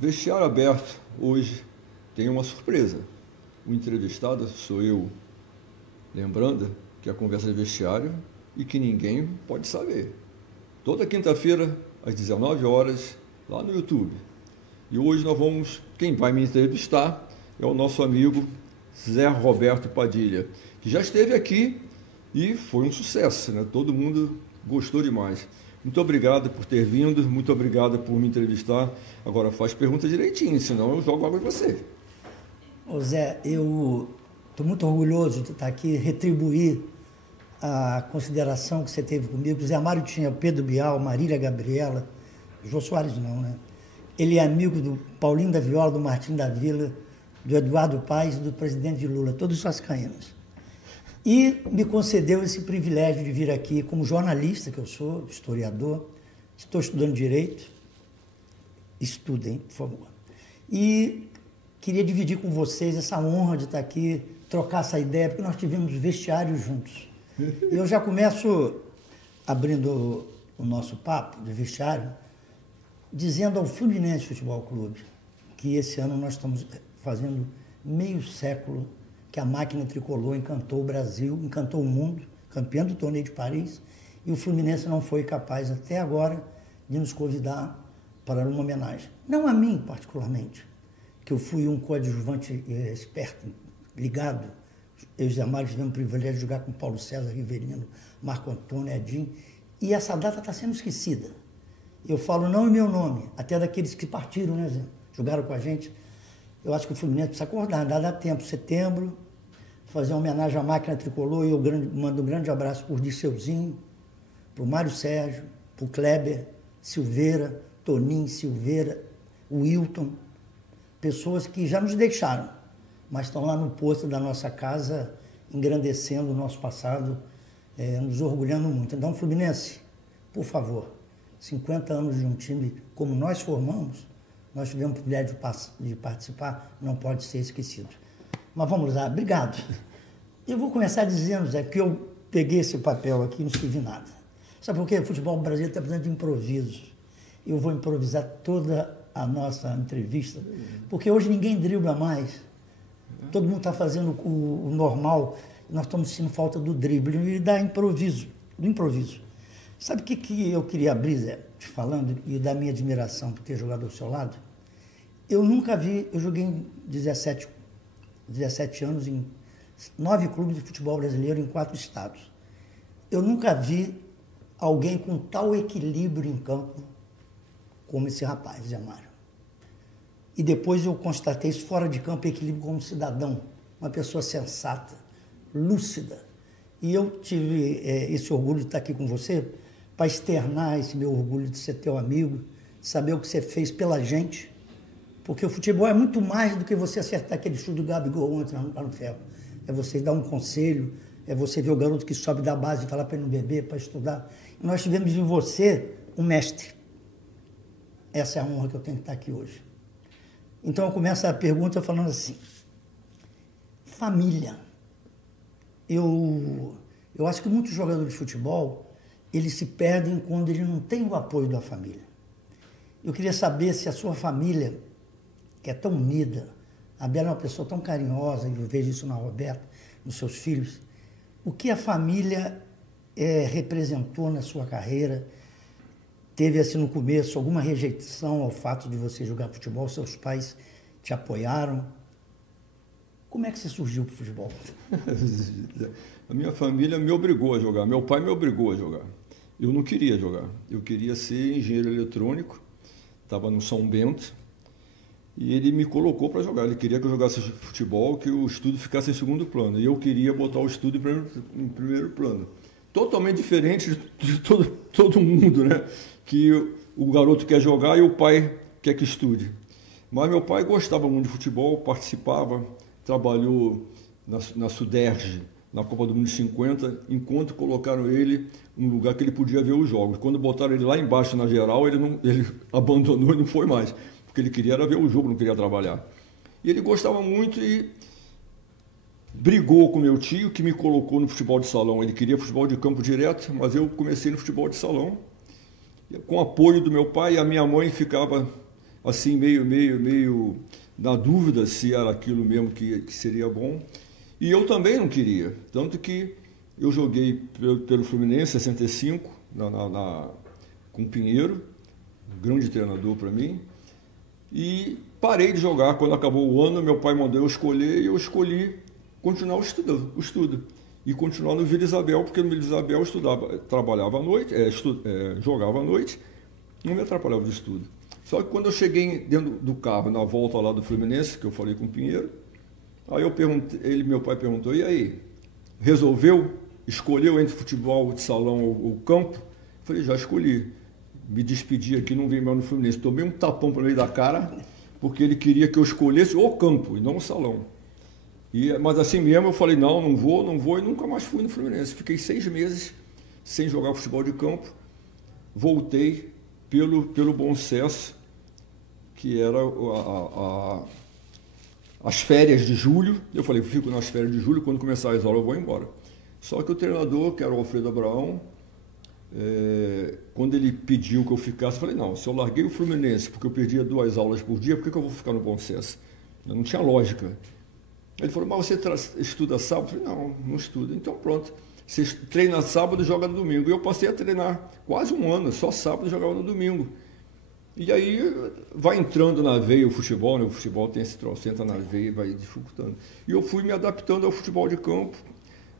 Vestiário aberto hoje tem uma surpresa. O entrevistado sou eu, lembrando que a conversa é de vestiário e que ninguém pode saber. Toda quinta-feira, às 19 horas, lá no YouTube. E hoje quem vai me entrevistar é o nosso amigo Zé Roberto Padilha, que já esteve aqui e foi um sucesso, né? Todo mundo gostou demais. Muito obrigado por ter vindo, muito obrigado por me entrevistar. Agora faz pergunta direitinho, senão eu jogo água em você. Ô Zé, eu estou muito orgulhoso de estar aqui, retribuir a consideração que você teve comigo. O Zé Mário tinha Pedro Bial, Marília Gabriela, Jô Soares não, né? Ele é amigo do Paulinho da Viola, do Martim da Vila, do Eduardo Paes e do presidente de Lula, todos vascaínos. E me concedeu esse privilégio de vir aqui como jornalista, que eu sou, historiador, estou estudando Direito, estudem, por favor. E queria dividir com vocês essa honra de estar aqui, trocar essa ideia, porque nós tivemos vestiário juntos. Eu já começo abrindo o nosso papo de vestiário, dizendo ao Fluminense Futebol Clube que esse ano nós estamos fazendo meio século que a máquina tricolor encantou o Brasil, encantou o mundo, campeão do torneio de Paris, e o Fluminense não foi capaz até agora de nos convidar para uma homenagem. Não a mim, particularmente, que eu fui um coadjuvante esperto, ligado. Eu e Zé Mário tivemos o privilégio de jogar com Paulo César, Riverino, Marco Antônio, Edinho, e essa data está sendo esquecida. Eu falo não em meu nome, até daqueles que partiram, né, Zé? Jogaram com a gente. Eu acho que o Fluminense precisa acordar, dá tempo, setembro, fazer uma homenagem à máquina tricolor, e eu mando um grande abraço por Disseuzinho, para o Mário Sérgio, para o Kleber, Silveira, Toninho, Silveira, o Wilton, pessoas que já nos deixaram, mas estão lá no posto da nossa casa, engrandecendo o nosso passado, nos orgulhando muito. Então, Fluminense, por favor, 50 anos de um time como nós formamos, nós tivemos o privilégio de participar, não pode ser esquecido. Mas vamos lá, obrigado. Eu vou começar dizendo, Zé, que eu peguei esse papel aqui e não escrevi nada. Sabe por quê? O futebol brasileiro está precisando de improviso. Eu vou improvisar toda a nossa entrevista, porque hoje ninguém dribla mais. Todo mundo está fazendo o normal, nós estamos sentindo falta do drible e da improviso, do improviso. Sabe o que eu queria abrir, Zé, te falando, e da minha admiração por ter jogado ao seu lado? Eu nunca vi, eu joguei em 17 anos em 9 clubes de futebol brasileiro em 4 estados. Eu nunca vi alguém com tal equilíbrio em campo como esse rapaz, Zé Mário. E depois eu constatei isso fora de campo, equilíbrio como cidadão, uma pessoa sensata, lúcida. E eu tive esse orgulho de estar aqui com você para externar esse meu orgulho de ser teu amigo, de saber o que você fez pela gente, porque o futebol é muito mais do que você acertar aquele chute do Gabigol ontem lá no ferro. É você dar um conselho, é você ver o garoto que sobe da base e falar para ele não beber, para estudar. E nós tivemos em você um mestre. Essa é a honra que eu tenho que estar aqui hoje. Então eu começo a pergunta falando assim, família. Eu acho que muitos jogadores de futebol, eles se perdem quando ele não tem o apoio da família. Eu queria saber se a sua família, que é tão unida, a Bela é uma pessoa tão carinhosa, e eu vejo isso na Roberta, nos seus filhos, o que a família representou na sua carreira? Teve, assim, no começo, alguma rejeição ao fato de você jogar futebol? Seus pais te apoiaram? Como é que você surgiu para o futebol? A minha família me obrigou a jogar, meu pai me obrigou a jogar. Eu não queria jogar, eu queria ser engenheiro eletrônico, estava no São Bento, e ele me colocou para jogar. Ele queria que eu jogasse futebol, que o estudo ficasse em segundo plano, e eu queria botar o estudo em primeiro plano. Totalmente diferente de todo mundo, né? Que o garoto quer jogar e o pai quer que estude. Mas meu pai gostava muito de futebol, participava, trabalhou na Suderge, na Copa do Mundo de 50, enquanto colocaram ele num lugar que ele podia ver os jogos. Quando botaram ele lá embaixo na geral, ele abandonou e não foi mais, porque ele queria era ver o jogo, não queria trabalhar. E ele gostava muito e brigou com meu tio, que me colocou no futebol de salão. Ele queria futebol de campo direto, mas eu comecei no futebol de salão. Com apoio do meu pai, a minha mãe ficava assim, meio na dúvida se era aquilo mesmo que seria bom. E eu também não queria, tanto que eu joguei pelo Fluminense 65, com o Pinheiro, um grande treinador para mim, e parei de jogar. Quando acabou o ano, meu pai mandou eu escolher, e eu escolhi continuar o estudo. E continuar no Vila Isabel, porque no Vila Isabel eu trabalhava à noite, jogava à noite, não me atrapalhava de estudo. Só que quando eu cheguei dentro do carro, na volta lá do Fluminense, que eu falei com o Pinheiro, aí eu perguntei, meu pai perguntou, e aí, escolheu entre futebol de salão ou campo? Eu falei, já escolhi. Me despedi aqui, não vim mais no Fluminense. Tomei um tapão para o meio da cara, porque ele queria que eu escolhesse o campo e não o salão. Mas assim mesmo eu falei, não vou, e nunca mais fui no Fluminense. Fiquei 6 meses sem jogar futebol de campo. Voltei pelo Bom Sucesso, que era as férias de julho. Eu falei, fico nas férias de julho, quando começar as aulas eu vou embora. Só que o treinador, que era o Alfredo Abraão, quando ele pediu que eu ficasse, eu falei, não, se eu larguei o Fluminense porque eu perdia 2 aulas por dia, por que eu vou ficar no Bom Sucesso? Não tinha lógica. Ele falou, mas você estuda sábado? Eu falei, não estudo. Então pronto, você treina sábado e joga no domingo. E eu passei a treinar quase um ano, só sábado e jogava no domingo. E aí vai entrando na veia o futebol, né? O futebol tem esse troço, entra na veia e vai dificultando. E eu fui me adaptando ao futebol de campo,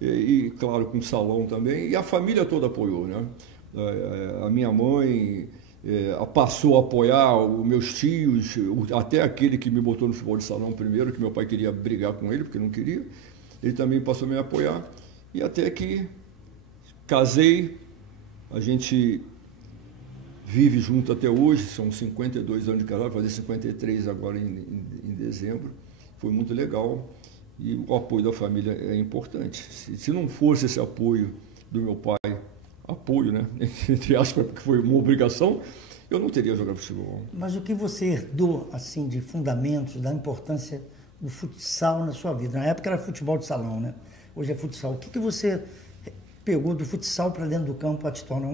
e claro, com salão também, e a família toda apoiou, né? A minha mãe passou a apoiar, os meus tios, até aquele que me botou no futebol de salão primeiro, que meu pai queria brigar com ele, porque não queria, ele também passou a me apoiar, e até que casei, a gente vive junto até hoje, são 52 anos de casado, vai fazer 53 agora em dezembro, foi muito legal. E o apoio da família é importante. Se não fosse esse apoio do meu pai, apoio, né, entre aspas, porque foi uma obrigação, eu não teria jogado futebol. Mas o que você herdou, assim, de fundamentos, da importância do futsal na sua vida? Na época era futebol de salão, né? Hoje é futsal. O que você pegou do futsal para dentro do campo para te tornar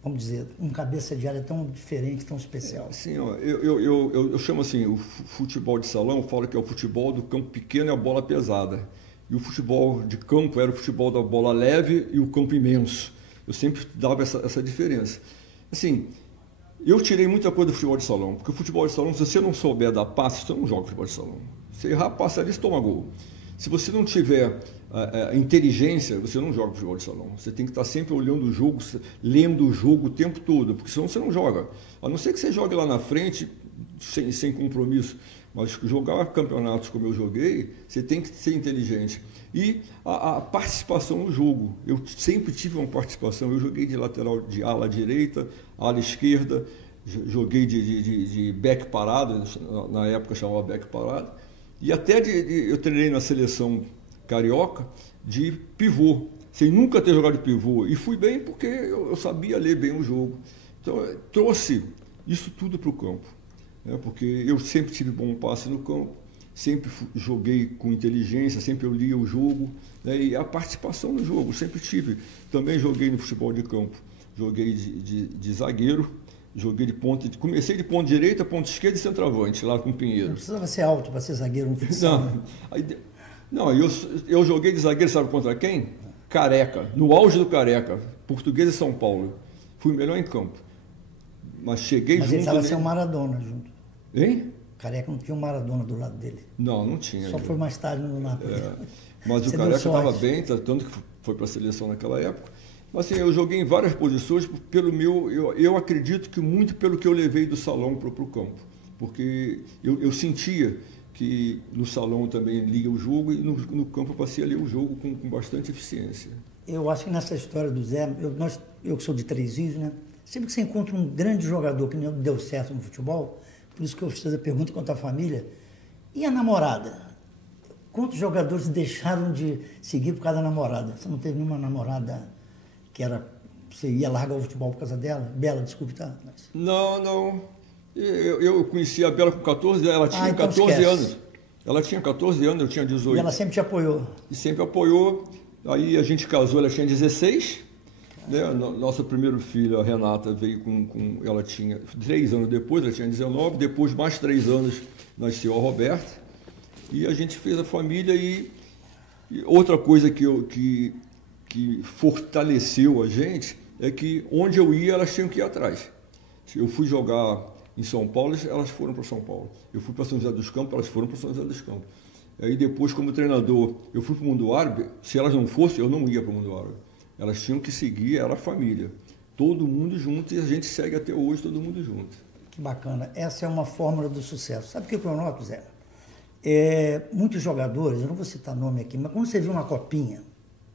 vamos dizer, um cabeça de área tão diferente, tão especial? Sim, ó, eu chamo assim, o futebol de salão, eu falo que é o futebol do campo pequeno e a bola pesada. E o futebol de campo era o futebol da bola leve e o campo imenso. Eu sempre dava essa diferença. Assim, eu tirei muita coisa do futebol de salão, porque o futebol de salão, se você não souber dar passe, você não joga futebol de salão. Se errar, passa ali e toma gol. Se você não tiver inteligência, você não joga futebol de salão. Você tem que estar sempre olhando o jogo, lendo o jogo o tempo todo, porque senão você não joga. A não ser que você jogue lá na frente, sem compromisso. Mas jogar campeonatos como eu joguei, você tem que ser inteligente. E a participação no jogo. Eu sempre tive uma participação. Eu joguei de lateral, de ala direita, ala esquerda, joguei de back parado, na época chamava back parado. E até eu treinei na seleção carioca de pivô, sem nunca ter jogado de pivô. E fui bem porque eu sabia ler bem o jogo. Então, trouxe isso tudo para o campo, né? Porque eu sempre tive bom passe no campo, sempre joguei com inteligência, sempre eu lia o jogo, né? E a participação no jogo, sempre tive. Também joguei no futebol de campo, joguei de zagueiro, joguei de ponta, comecei de ponta direita, ponta esquerda e centroavante, lá com o Pinheiro. Não precisava ser alto para ser zagueiro no futsal. Não, eu joguei de zagueiro, sabe contra quem? Careca, no auge do Careca, Português e São Paulo. Fui melhor em campo. Mas cheguei junto... Mas ele estava sem o Maradona junto. Hein? Careca não tinha o Maradona do lado dele. Não tinha. Só foi mais tarde no Napoli. Mas o Careca estava bem, tanto que foi para a seleção naquela época. Mas assim, eu joguei em várias posições pelo meu... Eu acredito que muito pelo que eu levei do salão para o campo. Porque eu sentia que no salão eu também lia o jogo e no campo eu passei a ler o jogo com bastante eficiência. Eu acho que nessa história do Zé, eu que sou de Três Rios, né? Sempre que você encontra um grande jogador que não deu certo no futebol, por isso que eu fiz a pergunta quanto à família, e a namorada? Quantos jogadores deixaram de seguir por causa da namorada? Você não teve nenhuma namorada que você ia largar o futebol por causa dela? Bela, desculpe, tá? Mas... Não. Eu conheci a Bela com 14 anos, ela tinha então 14 esquece. anos. Ela tinha 14 anos, eu tinha 18. E ela sempre te apoiou? E sempre apoiou. Aí a gente casou, ela tinha 16. né? Nossa primeira filha, a Renata, veio ela tinha 3 anos depois, ela tinha 19, depois mais 3 anos nasceu a Roberta, e a gente fez a família. E outra coisa que fortaleceu a gente é que onde eu ia, elas tinham que ir atrás. Eu fui jogar em São Paulo, elas foram para São Paulo. Eu fui para São José dos Campos, elas foram para São José dos Campos. Aí depois, como treinador, eu fui para o mundo árabe. Se elas não fossem, eu não ia para o mundo árabe. Elas tinham que seguir, era a família. Todo mundo junto, e a gente segue até hoje, todo mundo junto. Que bacana. Essa é uma fórmula do sucesso. Sabe o que eu noto, Zé? Muitos jogadores, eu não vou citar nome aqui, mas quando você viu uma copinha,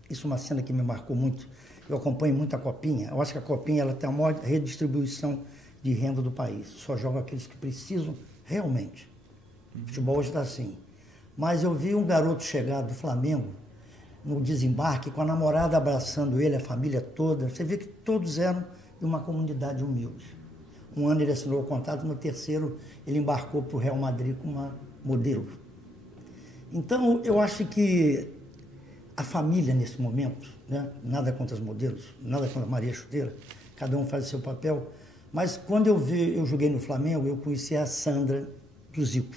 isso é uma cena que me marcou muito, eu acompanho muito a copinha, eu acho que a copinha ela tem a maior redistribuição de renda do país. Só jogam aqueles que precisam realmente. O futebol hoje está assim. Mas eu vi um garoto chegar do Flamengo no desembarque com a namorada abraçando ele, a família toda. Você vê que todos eram de uma comunidade humilde. Um ano ele assinou o contrato, no terceiro ele embarcou para o Real Madrid com uma modelo. Então, eu acho que a família nesse momento, né? Nada contra os modelos, nada contra a Maria Chuteira, cada um faz o seu papel. Mas quando eu joguei no Flamengo, eu conheci a Sandra do Zico.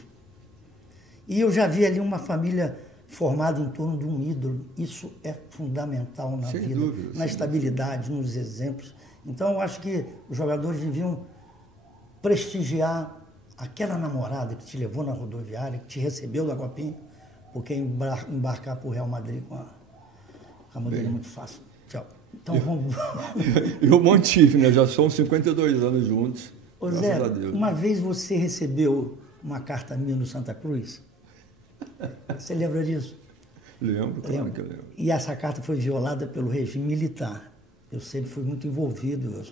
E eu já vi ali uma família formada em torno de um ídolo. Isso é fundamental na vida, na estabilidade, nos exemplos. Então, eu acho que os jogadores deviam prestigiar aquela namorada que te levou na rodoviária, que te recebeu da copinha, porque embarcar para o Real Madrid com a modelo é muito fácil. Tchau. Então, vamos... Eu mantive, né? Já são 52 anos juntos. Ô Zé, uma vez você recebeu uma carta minha no Santa Cruz? Você lembra disso? Lembro, claro que eu lembro. E essa carta foi violada pelo regime militar. Eu sempre fui muito envolvido,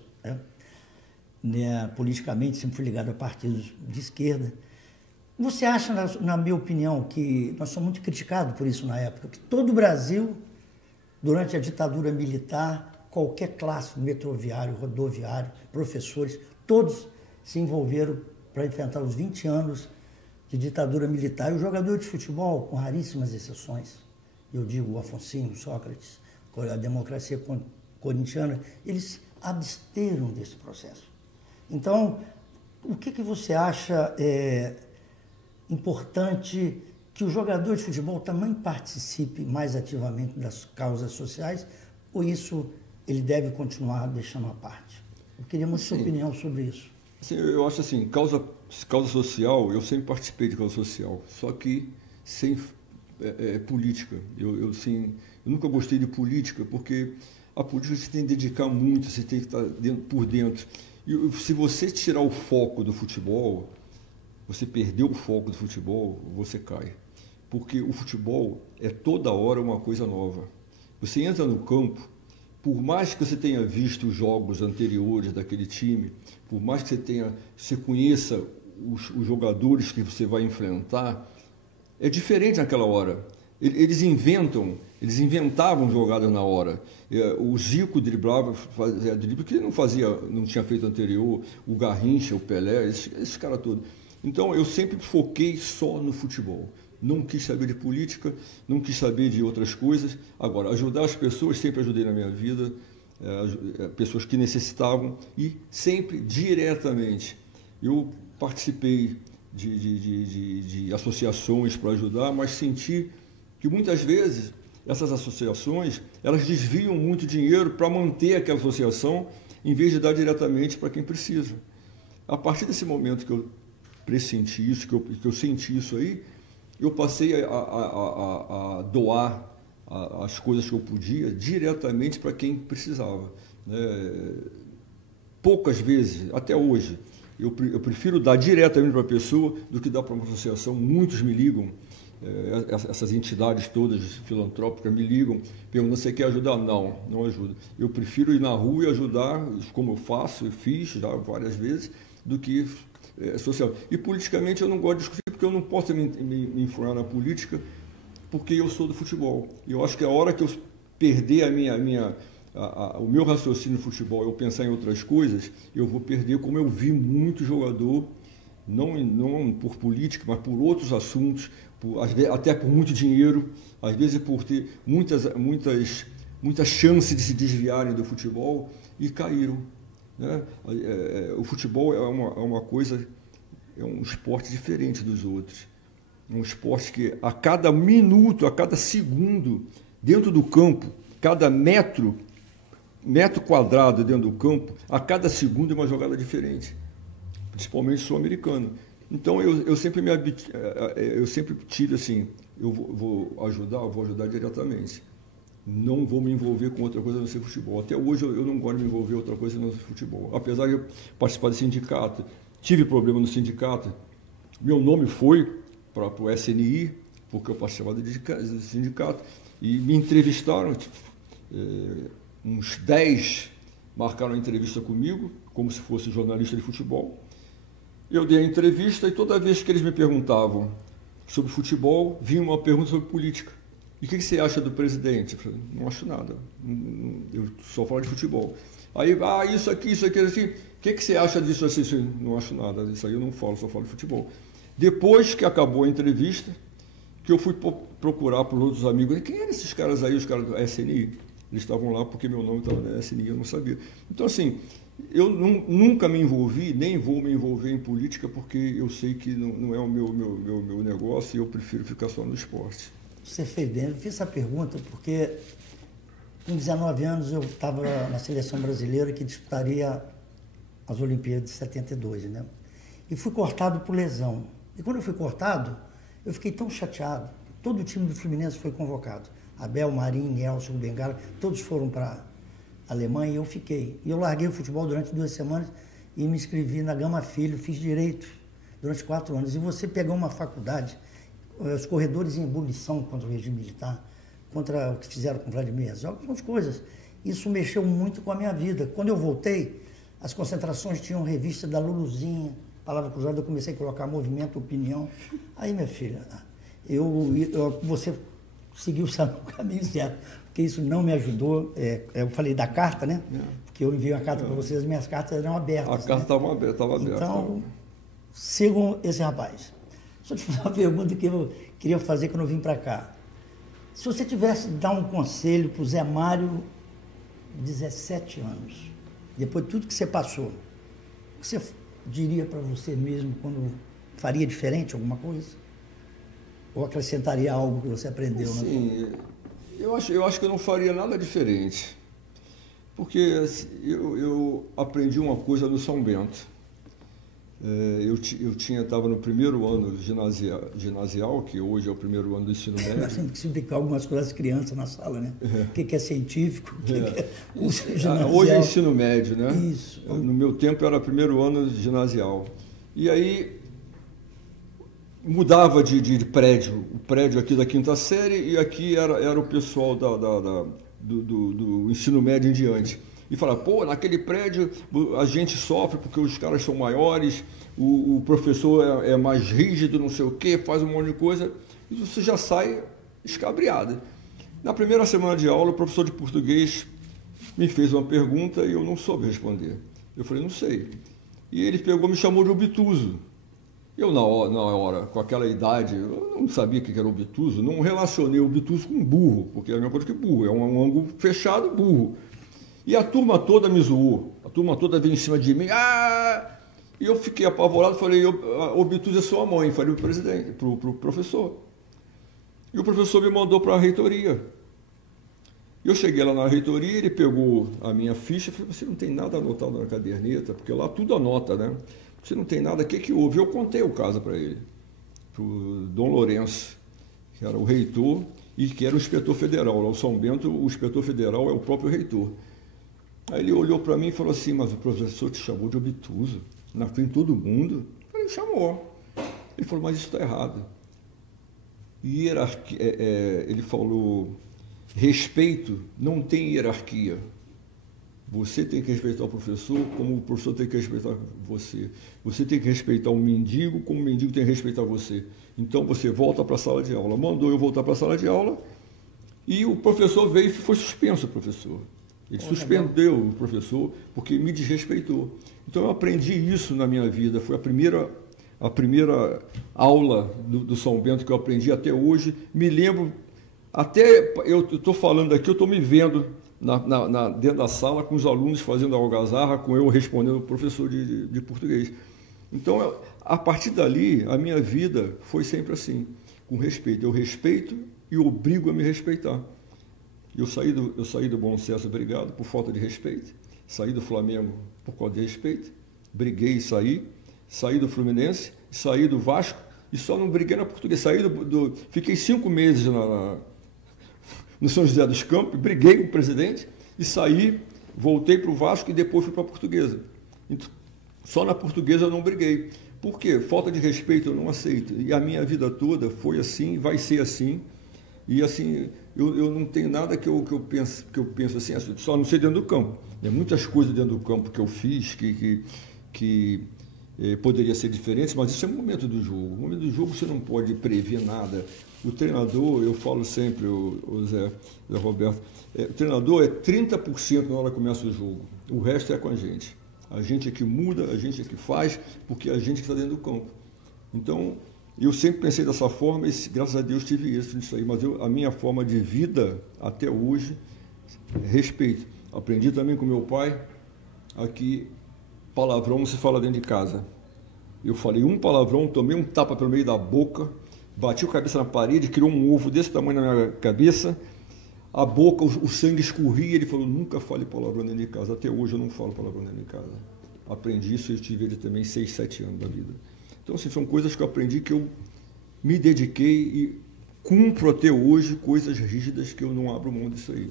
né, politicamente, sempre fui ligado a partidos de esquerda. Você acha, na minha opinião, que nós somos muito criticados por isso na época, que todo o Brasil, durante a ditadura militar, qualquer classe, metroviário, rodoviário, professores, todos se envolveram para enfrentar os 20 anos de ditadura militar. E o jogador de futebol, com raríssimas exceções, eu digo o Afonsinho, Sócrates, a democracia corintiana, eles absteram desse processo. Então, o que você acha importante que o jogador de futebol também participe mais ativamente das causas sociais, ou isso ele deve continuar deixando à parte? Eu queria uma sua opinião sobre isso. Sim, eu acho assim, causa social, eu sempre participei de causa social, só que sem política. Eu nunca gostei de política, porque a política você tem que dedicar muito, você tem que estar por dentro. E se você tirar o foco do futebol, você perdeu o foco do futebol, você cai. Porque o futebol é toda hora uma coisa nova. Você entra no campo, por mais que você tenha visto os jogos anteriores daquele time, por mais que você conheça os jogadores que você vai enfrentar, é diferente naquela hora. Eles inventavam jogadas na hora. O Zico driblava, fazia drible que ele não tinha feito anterior, o Garrincha, o Pelé, esses caras todos. Então eu sempre foquei só no futebol. Não quis saber de política, não quis saber de outras coisas. Agora, ajudar as pessoas, sempre ajudei na minha vida, pessoas que necessitavam, e sempre diretamente. Eu participei de associações para ajudar, mas senti que muitas vezes essas associações, elas desviam muito dinheiro para manter aquela associação, em vez de dar diretamente para quem precisa. A partir desse momento que eu pressenti isso, que eu senti isso aí, eu passei a doar as coisas que eu podia diretamente para quem precisava. Poucas vezes, até hoje, eu prefiro dar diretamente para a pessoa do que dar para uma associação. Muitos me ligam, essas entidades todas filantrópicas me ligam, perguntando: você quer ajudar? Não ajuda. Eu prefiro ir na rua e ajudar, como eu faço, eu fiz já várias vezes, do que social. E politicamente eu não gosto de discutir, porque eu não posso me informar na política, porque eu sou do futebol. E eu acho que a hora que eu perder o meu raciocínio no futebol, eu pensar em outras coisas, eu vou perder, como eu vi muito jogador, não por política, mas por outros assuntos, até por muito dinheiro, às vezes por ter muitas muita chance de se desviarem do futebol e caíram, né? O futebol é uma coisa, é um esporte diferente dos outros. Um esporte que a cada minuto, a cada segundo, dentro do campo, cada metro quadrado dentro do campo, a cada segundo é uma jogada diferente, principalmente sul-americano. Então eu sempre tive assim, eu vou ajudar diretamente. Não vou me envolver com outra coisa a não ser futebol. Até hoje eu não gosto de me envolver com outra coisa a não ser futebol. Apesar de eu participar de sindicato, tive problema no sindicato, meu nome foi para o SNI, porque eu participava do sindicato, e me entrevistaram, uns 10 marcaram a entrevista comigo, como se fosse jornalista de futebol. Eu dei a entrevista e toda vez que eles me perguntavam sobre futebol, vinha uma pergunta sobre política. E o que você acha do presidente? Eu falei, não acho nada, eu só falo de futebol. Aí, isso aqui, assim, o que você acha disso assim? Não acho nada, isso aí eu não falo, só falo de futebol. Depois que acabou a entrevista, que eu fui procurar por outros amigos, quem eram esses caras aí, os caras do SNI? Eles estavam lá porque meu nome estava na SNI, eu não sabia. Então, assim, eu nunca me envolvi, nem vou me envolver em política, porque eu sei que não é o meu negócio e eu prefiro ficar só no esporte. Você fez bem, eu fiz essa pergunta porque com 19 anos eu estava na seleção brasileira que disputaria as Olimpíadas de 72, né? E fui cortado por lesão. E quando eu fui cortado, eu fiquei tão chateado. Todo o time do Fluminense foi convocado. Abel, Marinho, Nelson, Bengala, todos foram para a Alemanha e eu fiquei. E eu larguei o futebol durante 2 semanas e me inscrevi na Gama Filho, fiz direito durante 4 anos. E você pegar uma faculdade, os corredores em ebulição contra o regime militar, contra o que fizeram com Vladimir Herzog, algumas coisas. Isso mexeu muito com a minha vida. Quando eu voltei, as concentrações tinham revista da Luluzinha, Palavra Cruzada, eu comecei a colocar Movimento, Opinião. Aí, minha filha, você seguiu o caminho certo, porque isso não me ajudou. Eu falei da carta, né? Porque eu enviei uma carta para vocês, as minhas cartas eram abertas. A carta estava aberta. Então, sigam esse rapaz. Deixa eu te fazer uma pergunta que eu queria fazer quando eu vim para cá. Se você tivesse de dar um conselho para o Zé Mário, 17 anos, depois de tudo que você passou, o que você diria para você mesmo quando faria diferente alguma coisa? Ou acrescentaria algo que você aprendeu? Sim, eu acho que eu não faria nada diferente. Porque eu aprendi uma coisa no São Bento. Eu estava no primeiro ano ginasial, que hoje é o primeiro ano do ensino médio. Nós temos que explicar algumas coisas às crianças na sala, né? O que é científico, o que é curso ginasial. Hoje é ensino médio, né? Isso. No meu tempo era primeiro ano ginasial. E aí mudava de prédio. O prédio aqui da 5ª série e aqui era o pessoal do ensino médio em diante. E fala, pô, naquele prédio a gente sofre porque os caras são maiores, o professor é mais rígido, não sei o quê, faz um monte de coisa, e você já sai escabriado. Na primeira semana de aula, o professor de português me fez uma pergunta e eu não soube responder. Eu falei, não sei. E ele me chamou de obtuso. Eu, na hora, com aquela idade, eu não sabia o que era obtuso, não relacionei obtuso com burro, porque é a mesma coisa que burro, é um ângulo fechado, burro. E a turma toda me zoou, a turma toda veio em cima de mim, e eu fiquei apavorado, falei, obtuso é sua mãe, falei pro professor. E o professor me mandou para a reitoria. Eu cheguei lá na reitoria, ele pegou a minha ficha, falei, você não tem nada anotado na caderneta, porque lá tudo anota, né? Você não tem nada, o que houve? Eu contei o caso para ele, para o Dom Lourenço, que era o reitor e que era o inspetor federal. Lá o São Bento, o inspetor federal é o próprio reitor. Aí ele olhou para mim e falou assim, mas o professor te chamou de obtuso, na frente de todo mundo? Eu falei, chamou. Ele falou, mas isso está errado. E ele falou, respeito não tem hierarquia. Você tem que respeitar o professor como o professor tem que respeitar você. Você tem que respeitar o mendigo como o mendigo tem que respeitar você. Então você volta para a sala de aula. Mandou eu voltar para a sala de aula e o professor veio e foi suspenso, o professor. Ele suspendeu o professor porque me desrespeitou. Então eu aprendi isso na minha vida. Foi a primeira aula do São Bento que eu aprendi até hoje. Me lembro Até eu estou falando aqui, eu estou me vendo dentro da sala com os alunos fazendo a algazarra, com eu respondendo o professor de português. Então, a partir dali, a minha vida foi sempre assim, com respeito. Eu respeito e obrigo a me respeitar. Eu saí do Bom Sucesso, obrigado, por falta de respeito. Saí do Flamengo por causa de respeito. Briguei e saí do Fluminense, saí do Vasco e só não briguei na Portuguesa. Fiquei 5 meses no São José dos Campos, briguei com o presidente e saí, voltei para o Vasco e depois fui para a Portuguesa. Então, só na Portuguesa eu não briguei. Por quê? Falta de respeito eu não aceito. E a minha vida toda foi assim, vai ser assim. E assim, eu não tenho nada que eu penso assim, só não sei dentro do campo. Tem muitas coisas dentro do campo que eu fiz que poderia ser diferente, mas isso é o momento do jogo. No momento do jogo você não pode prever nada. O treinador, eu falo sempre, o Zé Roberto, o treinador é 30% na hora que começa o jogo. O resto é com a gente. A gente é que muda, a gente é que faz, porque a gente que está dentro do campo. Então, eu sempre pensei dessa forma e, graças a Deus, tive êxito nisso aí. Mas a minha forma de vida, até hoje, respeito. Aprendi também com meu pai, aqui, palavrão não se fala dentro de casa. Eu falei um palavrão, tomei um tapa pelo meio da boca, bati a cabeça na parede, criou um ovo desse tamanho na minha cabeça, a boca, o sangue escorria, ele falou, nunca fale palavrão dentro de casa. Até hoje eu não falo palavrão dentro de casa. Aprendi isso, eu tive ele também 6, 7 anos da vida. Então, assim, são coisas que eu aprendi, que eu me dediquei e cumpro até hoje, coisas rígidas que eu não abro mão disso aí.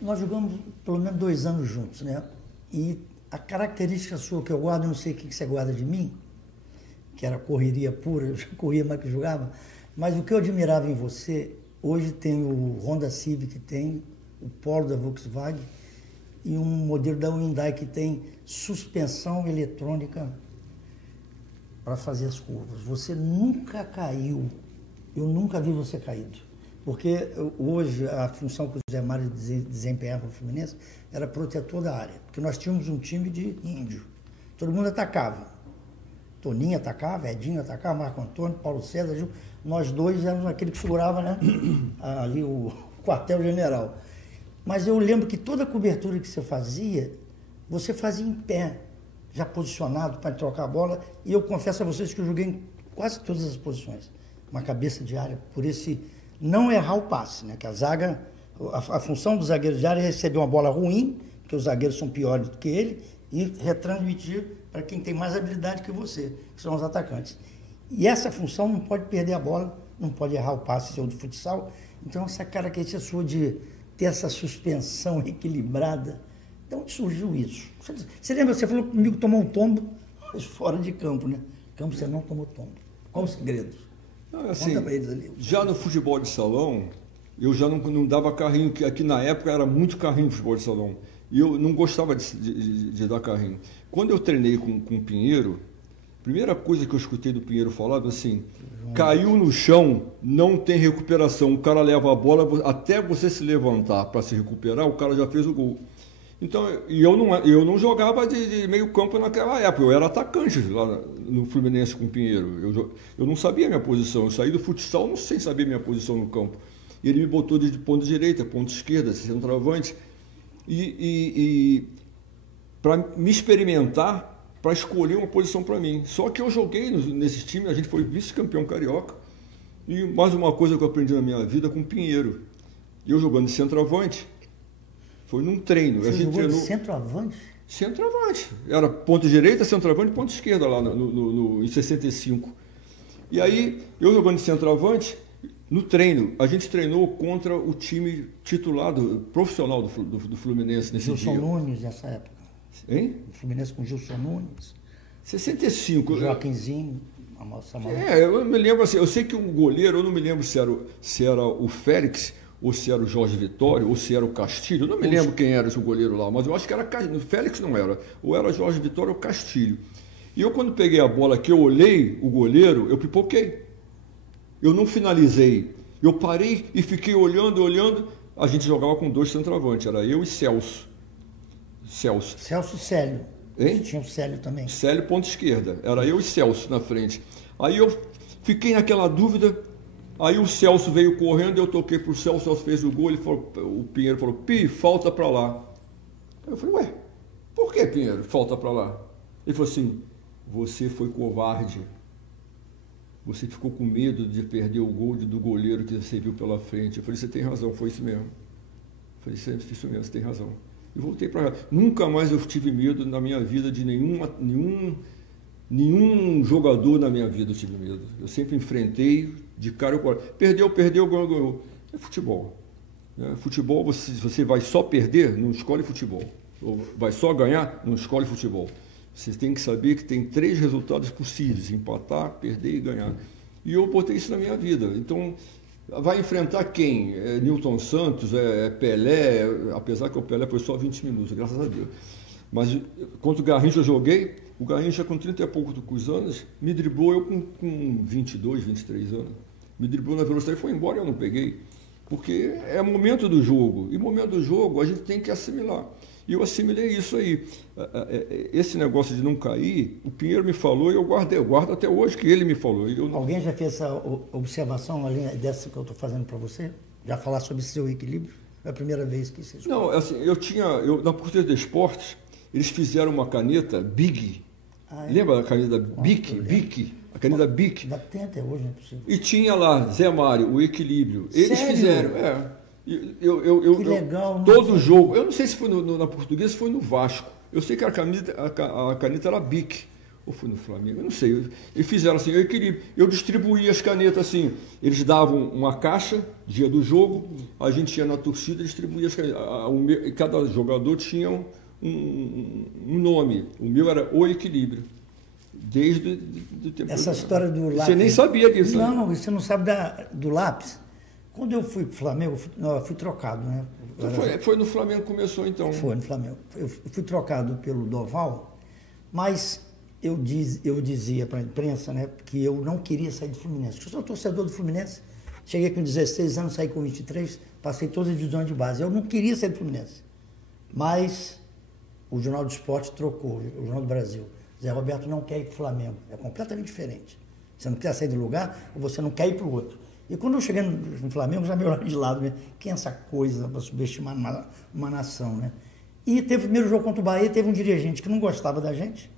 Nós jogamos pelo menos 2 anos juntos, né? E a característica sua que eu guardo, eu não sei o que você guarda de mim, que era correria pura, eu corria mais que jogava, mas o que eu admirava em você, hoje tem o Honda Civic, tem o Polo da Volkswagen e um modelo da Hyundai que tem suspensão eletrônica para fazer as curvas. Você nunca caiu, eu nunca vi você caído. Porque hoje a função que o Zé Mário desempenhava no Fluminense era protetor da área. Porque nós tínhamos um time de índio. Todo mundo atacava. Toninho atacava, Edinho atacava, Marco Antônio, Paulo César, Gil. Nós dois éramos aquele que segurava, né, ali o quartel-general. Mas eu lembro que toda a cobertura que você fazia em pé, já posicionado para trocar a bola. E eu confesso a vocês que eu joguei em quase todas as posições. Uma cabeça de área, por esse não errar o passe, né? Que a zaga, a função do zagueiro de área é receber uma bola ruim, porque os zagueiros são piores do que ele, e retransmitir para quem tem mais habilidade que você, que são os atacantes. E essa função não pode perder a bola, não pode errar o passe seu do futsal. Então essa característica sua de ter essa suspensão equilibrada, de onde surgiu isso? Você lembra, você falou comigo que tomou um tombo, mas fora de campo, né? Campo você não tomou tombo. Qual o segredo? Assim, conta pra eles ali. Já no futebol de salão, eu já não dava carrinho, que aqui na época era muito carrinho no futebol de salão. E eu não gostava de dar carrinho. Quando eu treinei com o Pinheiro, a primeira coisa que eu escutei do Pinheiro falar assim, caiu no chão, não tem recuperação. O cara leva a bola, até você se levantar para se recuperar, o cara já fez o gol. Então, eu não jogava de meio campo naquela época, eu era atacante lá no Fluminense com o Pinheiro. Eu não sabia a minha posição, eu saí do futsal sem saber minha posição no campo. E ele me botou de ponta direita, ponta esquerda, centroavante, e para me experimentar, para escolher uma posição para mim. Só que eu joguei nesse time, a gente foi vice-campeão carioca, e mais uma coisa que eu aprendi na minha vida com o Pinheiro. Eu jogando de centroavante, foi num treino. Você a gente jogou treinou... de centroavante? Centroavante. Era ponta direita, centroavante e ponta esquerda lá em 65. E aí, eu jogando de centroavante, no treino, a gente treinou contra o time titulado profissional do Fluminense nesse Gilson dia. Nunes, nessa época. Hein? O Fluminense com Gilson Nunes. 65. Joaquinzinho. Eu me lembro assim, eu sei que o goleiro, eu não me lembro se era o Félix, ou se era o Jorge Vitório, ou se era o Castilho. Eu não me lembro quem era esse goleiro lá, mas eu acho que era o Félix, não era. Ou era Jorge Vitório ou Castilho. E eu, quando peguei a bola, que eu olhei o goleiro, eu pipoquei. Eu não finalizei. Eu parei e fiquei olhando. A gente jogava com 2 centroavantes, era eu e Celso. Celso e Célio. Hein? Tinha o Célio também. Célio, ponta esquerda. Era eu e Celso na frente. Aí eu fiquei naquela dúvida. Aí o Celso veio correndo, eu toquei pro Celso, o Celso fez o gol, o Pinheiro falou, Pi, falta para lá. Eu falei, ué, por que, Pinheiro, falta para lá? Ele falou assim, você foi covarde. Você ficou com medo de perder o gol do goleiro que você viu pela frente. Eu falei, você tem razão, foi isso mesmo. Eu falei, isso mesmo, você tem razão. E voltei para cá. Nunca mais eu tive medo na minha vida de nenhum jogador na minha vida eu tive medo. Eu sempre enfrentei de cara ou perdeu, ganhou. É futebol. Né? Futebol, você vai só perder, não escolhe futebol. Ou vai só ganhar, não escolhe futebol. Você tem que saber que tem 3 resultados possíveis, empatar, perder e ganhar. E eu botei isso na minha vida. Então, vai enfrentar quem? É Nilton Santos, é Pelé, apesar que o Pelé foi só 20 minutos, graças a Deus. Mas contra o Garrincha eu joguei, o Garrincha com 30 e poucos anos, me driblou eu com 22, 23 anos. Me driblou na velocidade e foi embora e eu não peguei. Porque é momento do jogo. E momento do jogo a gente tem que assimilar. E eu assimilei isso aí. Esse negócio de não cair, o Pinheiro me falou e eu guardo até hoje que ele me falou. Alguém já fez essa observação além dessa que eu estou fazendo para você? Já falar sobre seu equilíbrio? É a primeira vez que você escuta. Não, assim, na Portuguesa de Esportes, eles fizeram uma caneta Big. Ah, é? Lembra da caneta Bic? A caneta Bic. Ainda tem até hoje, não é possível. E tinha lá, Zé Mário, o equilíbrio. Eles fizeram, Que legal. Todo jogo, eu não sei se foi na Portuguesa, se foi no Vasco. Eu sei que a caneta era Bic. Ou foi no Flamengo, eu não sei. Eles fizeram assim, o equilíbrio. Eu distribuía as canetas assim. Eles davam uma caixa, dia do jogo, a gente ia na torcida e distribuía as canetas. Cada jogador tinha um nome. O meu era O Equilíbrio. Desde o tempo. Essa história do lápis. Você nem sabia disso. Não, você não sabe do lápis. Quando eu fui para o Flamengo, eu fui trocado, né? Então foi no Flamengo que começou, então. Foi no Flamengo. Eu fui trocado pelo Doval, mas eu dizia para a imprensa, né, que eu não queria sair do Fluminense. Eu sou torcedor do Fluminense, cheguei com 16 anos, saí com 23, passei todas as divisões de base. Eu não queria sair do Fluminense, mas o Jornal do Esporte trocou, o Jornal do Brasil. Zé Roberto não quer ir para o Flamengo, é completamente diferente. Você não quer sair do lugar ou você não quer ir para o outro. E quando eu cheguei no Flamengo, já me olharam de lado, né? Quem é essa coisa para subestimar uma nação, né? E teve o primeiro jogo contra o Bahia, teve um dirigente que não gostava da gente,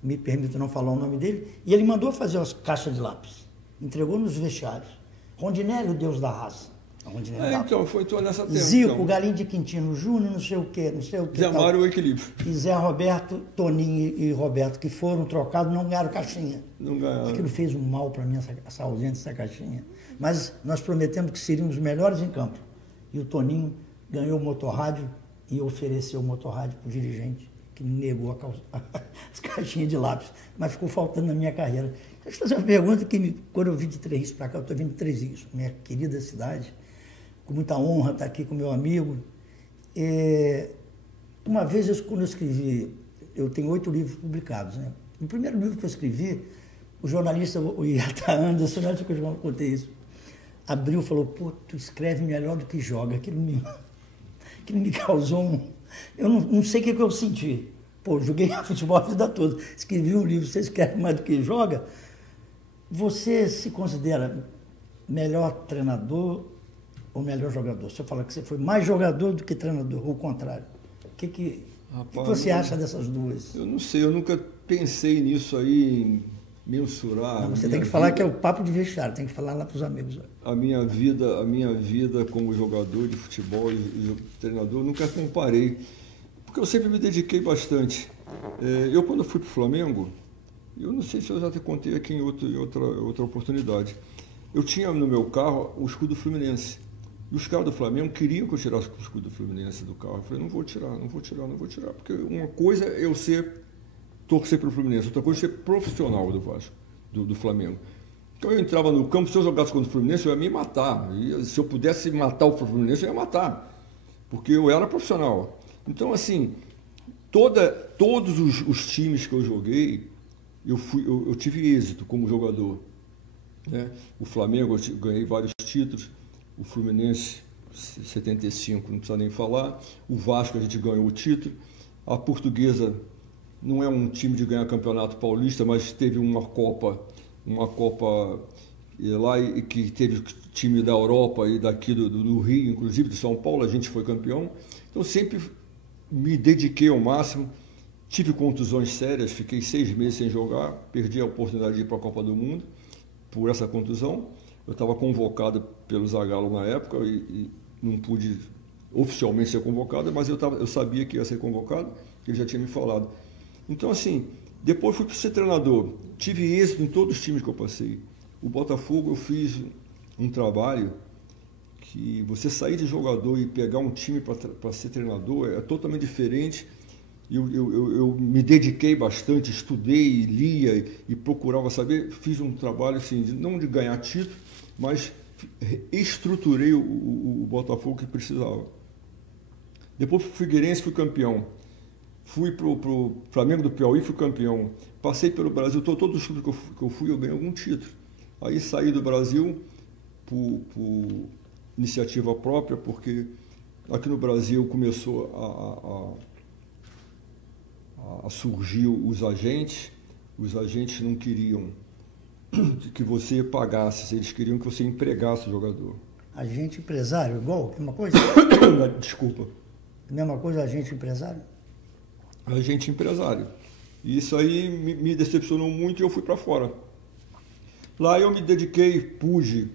me permito não falar o nome dele, e ele mandou fazer as caixas de lápis, entregou nos vestiários. Rondinelli, o deus da raça. Então, foi nessa tempo. Zico, então. Galinho de Quintino Júnior, não sei o quê. Zé Mário, o equilíbrio. E Zé Roberto, Toninho e Roberto, que foram trocados, não ganharam caixinha. Não ganharam. Aquilo fez um mal para mim, essa ausência dessa caixinha. Mas nós prometemos que seríamos os melhores em campo. E o Toninho ganhou o motorrádio e ofereceu o motorrádio para o dirigente, que negou as caixinhas de lápis. Mas ficou faltando na minha carreira. Deixa eu fazer uma pergunta que, quando eu vim de Três para cá, eu estou vindo de Três, minha querida cidade, com muita honra estar aqui com meu amigo. Uma vez, quando eu escrevi, eu tenho 8 livros publicados, né? No primeiro livro que eu escrevi, o jornalista, o Iata Anderson, acho que eu já contei isso, abriu e falou, pô, tu escreve melhor do que joga. Aquilo me causou Eu não sei o que eu senti. Pô, joguei futebol a vida toda, escrevi um livro, você escreve mais do que joga. Você se considera melhor treinador ou melhor jogador? Você fala que você foi mais jogador do que treinador, ou o contrário. O que você acha dessas duas? Eu não sei, eu nunca pensei nisso aí, em mensurar. Não, você tem que falar que é o papo de vestiário, tem que falar lá para os amigos. A minha vida como jogador de futebol e treinador, eu nunca comparei, porque eu sempre me dediquei bastante. Eu, quando fui para o Flamengo, eu não sei se eu já te contei aqui em outra oportunidade, eu tinha no meu carro o escudo Fluminense. E os caras do Flamengo queriam que eu tirasse o escudo Fluminense do carro. Eu falei, não vou tirar, porque uma coisa é eu torcer para o Fluminense, outra coisa é ser profissional do Vasco, do Flamengo. Então eu entrava no campo, se eu jogasse contra o Fluminense, eu ia me matar. E se eu pudesse matar o Fluminense, eu ia matar, porque eu era profissional. Então, assim, todos os times que eu joguei, eu tive êxito como jogador. Né? O Flamengo, eu ganhei vários títulos. O Fluminense, 75, não precisa nem falar. O Vasco, a gente ganhou o título. A Portuguesa não é um time de ganhar campeonato paulista, mas teve uma Copa e lá que teve time da Europa e daqui do Rio, inclusive de São Paulo, a gente foi campeão. Então sempre me dediquei ao máximo. Tive contusões sérias, fiquei 6 meses sem jogar, perdi a oportunidade de ir para a Copa do Mundo por essa contusão. Eu estava convocado pelo Zagallo na época e não pude oficialmente ser convocado, mas eu sabia que ia ser convocado, que ele já tinha me falado. Então, assim, depois fui para ser treinador. Tive êxito em todos os times que eu passei. O Botafogo, eu fiz um trabalho que você sair de jogador e pegar um time para ser treinador é totalmente diferente. Eu me dediquei bastante, estudei, lia e procurava saber. Fiz um trabalho, assim, não de ganhar título, mas estruturei o Botafogo que precisava. Depois fui para o Figueirense, fui campeão. Fui para o Flamengo do Piauí, fui campeão. Passei pelo Brasil, todos os clubes que eu fui, eu ganhei algum título. Aí saí do Brasil por iniciativa própria, porque aqui no Brasil começou a surgir os agentes. Os agentes não queriam que você pagasse, eles queriam que você empregasse o jogador. Agente empresário, igual? Mesma coisa? Desculpa. Mesma coisa, agente empresário? Agente empresário. E isso aí me decepcionou muito e eu fui para fora. Lá eu me dediquei, pude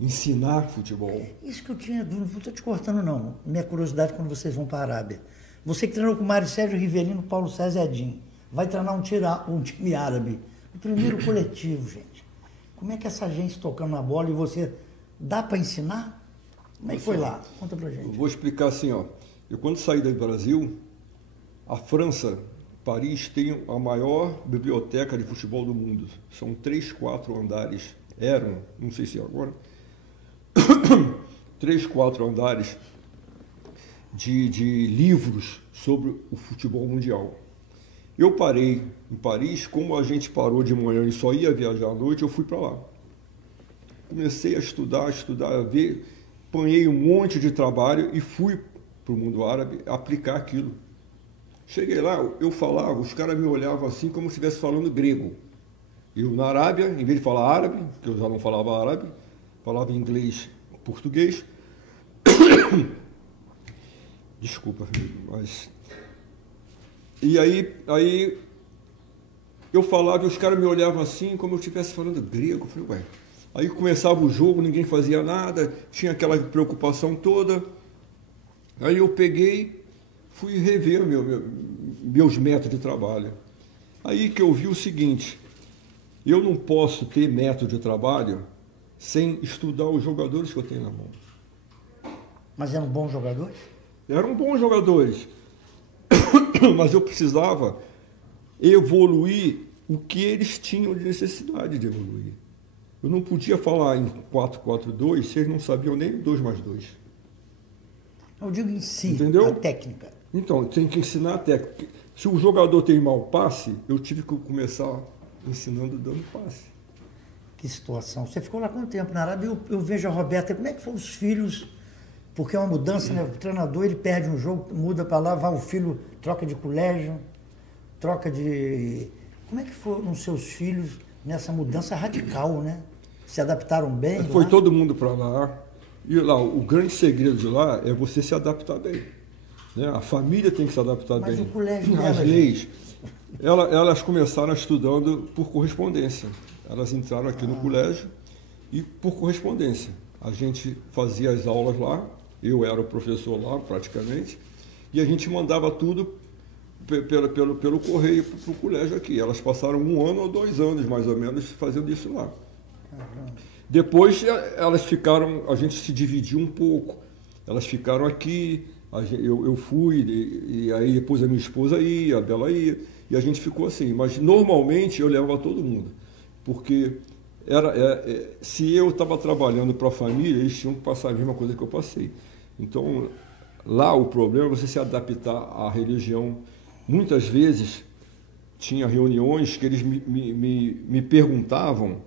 ensinar futebol. Isso que eu tinha dúvida, não estou te cortando não. Minha curiosidade quando vocês vão para a Arábia. Você que treinou com o Mário Sérgio Rivelino, Paulo César e Edinho, vai treinar um time árabe. O primeiro coletivo, gente. Como é que essa gente tocando na bola e você dá para ensinar? Como é que foi lá? Conta pra gente. Eu vou explicar assim, ó. Eu quando saí do Brasil, a França, Paris, tem a maior biblioteca de futebol do mundo. São 3, 4 andares. Eram, não sei se é agora, 3, 4 andares de livros sobre o futebol mundial. Eu parei em Paris, como a gente parou de manhã e só ia viajar à noite, eu fui para lá. Comecei a estudar, a ver, apanhei um monte de trabalho e fui para o mundo árabe aplicar aquilo. Cheguei lá, eu falava, os caras me olhavam assim como se estivesse falando grego. Eu na Arábia, em vez de falar árabe, que eu já não falava árabe, falava inglês, português. Desculpa, mas... E aí eu falava e os caras me olhavam assim como eu estivesse falando grego. Eu falei, ué. Aí começava o jogo, ninguém fazia nada, tinha aquela preocupação toda. Aí eu peguei, fui rever meus métodos de trabalho. Aí que eu vi o seguinte, eu não posso ter método de trabalho sem estudar os jogadores que eu tenho na mão. Mas eram bons jogadores? Eram bons jogadores, mas eu precisava evoluir o que eles tinham de necessidade de evoluir. Eu não podia falar em 4-4-2 se eles não sabiam nem 2 mais 2. Eu digo em si, entendeu? A técnica. Então, tem que ensinar a técnica. Se o jogador tem mau passe, eu tive que começar ensinando dando passe. Que situação. Você ficou lá quanto tempo na Arábia? Eu vejo a Roberta, como é que foram os filhos? Porque é uma mudança, né? O treinador, ele perde um jogo, muda para lá, vai o filho, troca de colégio, troca de... Como é que foram os seus filhos nessa mudança radical, né? Se adaptaram bem? Foi lá? todo mundo para lá. E lá, o grande segredo de lá é você se adaptar bem. Né? A família tem que se adaptar Mas bem. o colégio As dela, leis, elas começaram estudando por correspondência. Elas entraram aqui no colégio e por correspondência. A gente fazia as aulas lá, eu era o professor lá praticamente, e a gente mandava tudo pelo correio para o colégio aqui. Elas passaram 1 ano ou 2 anos, mais ou menos, fazendo isso lá. Depois elas ficaram, a gente se dividiu um pouco. Elas ficaram aqui, eu fui, e aí depois a minha esposa ia, a Bela ia, e a gente ficou assim. Mas normalmente eu levava todo mundo, porque se eu estava trabalhando para a família, eles tinham que passar a mesma coisa que eu passei. Então, lá o problema é você se adaptar à religião. Muitas vezes tinha reuniões que eles me perguntavam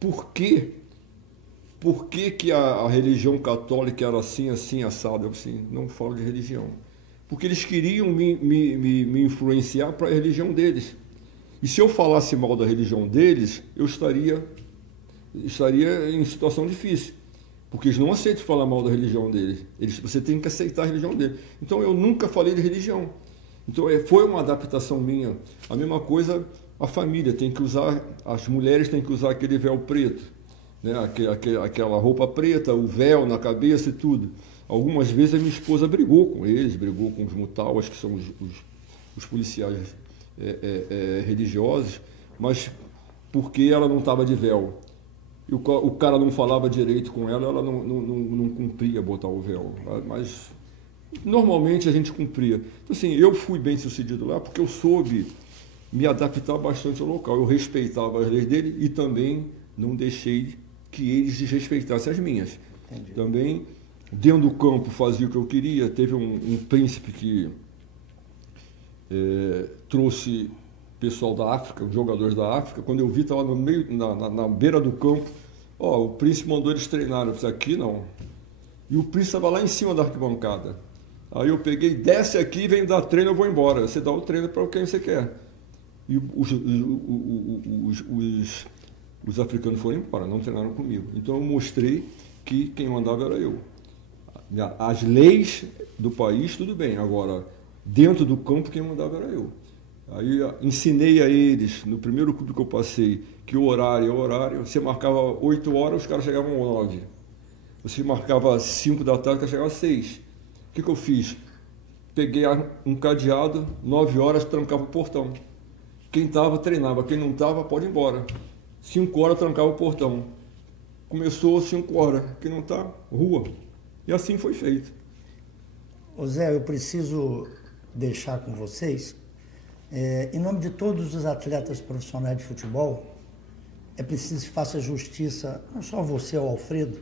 por que a religião católica era assim, assim, assado. Eu assim, não falo de religião. Porque eles queriam me influenciar para a religião deles. E se eu falasse mal da religião deles, eu estaria em situação difícil. Porque eles não aceitam falar mal da religião deles. Você tem que aceitar a religião deles. Então eu nunca falei de religião. Então foi uma adaptação minha. A mesma coisa, a família tem que usar, as mulheres têm que usar aquele véu preto, né? Aquela roupa preta, o véu na cabeça e tudo. Algumas vezes a minha esposa brigou com eles, brigou com os mutauas, que são os policiais religiosos, mas porque ela não estava de véu. E o cara não falava direito com ela, ela não cumpria botar o véu. Mas normalmente a gente cumpria. Então, assim, eu fui bem sucedido lá porque eu soube me adaptar bastante ao local. Eu respeitava as leis dele e também não deixei que eles desrespeitassem as minhas. Entendi. Também, dentro do campo, fazia o que eu queria. Teve um príncipe que trouxe pessoal da África, os jogadores da África. Quando eu vi, estava no meio, na beira do campo. O príncipe mandou eles treinarem. Eu disse, aqui não. E o príncipe estava lá em cima da arquibancada. Aí eu peguei, desce aqui, vem dar treino, eu vou embora. Você dá o treino para quem você quer. E os africanos foram embora, não treinaram comigo. Então eu mostrei que quem mandava era eu. As leis do país, tudo bem. Agora, dentro do campo, quem mandava era eu. Aí ensinei a eles, no primeiro clube que eu passei, que o horário é o horário. Você marcava 8 horas, os caras chegavam 9. Você marcava 5 da tarde, os caras chegavam 6. O que eu fiz? Peguei um cadeado, 9 horas, trancava o portão. Quem estava, treinava. Quem não estava, pode ir embora. 5 horas, trancava o portão. Começou 5 horas. Quem não está, rua. E assim foi feito. Ô Zé, eu preciso deixar com vocês, em nome de todos os atletas profissionais de futebol, é preciso que faça justiça, não só você, ao Alfredo,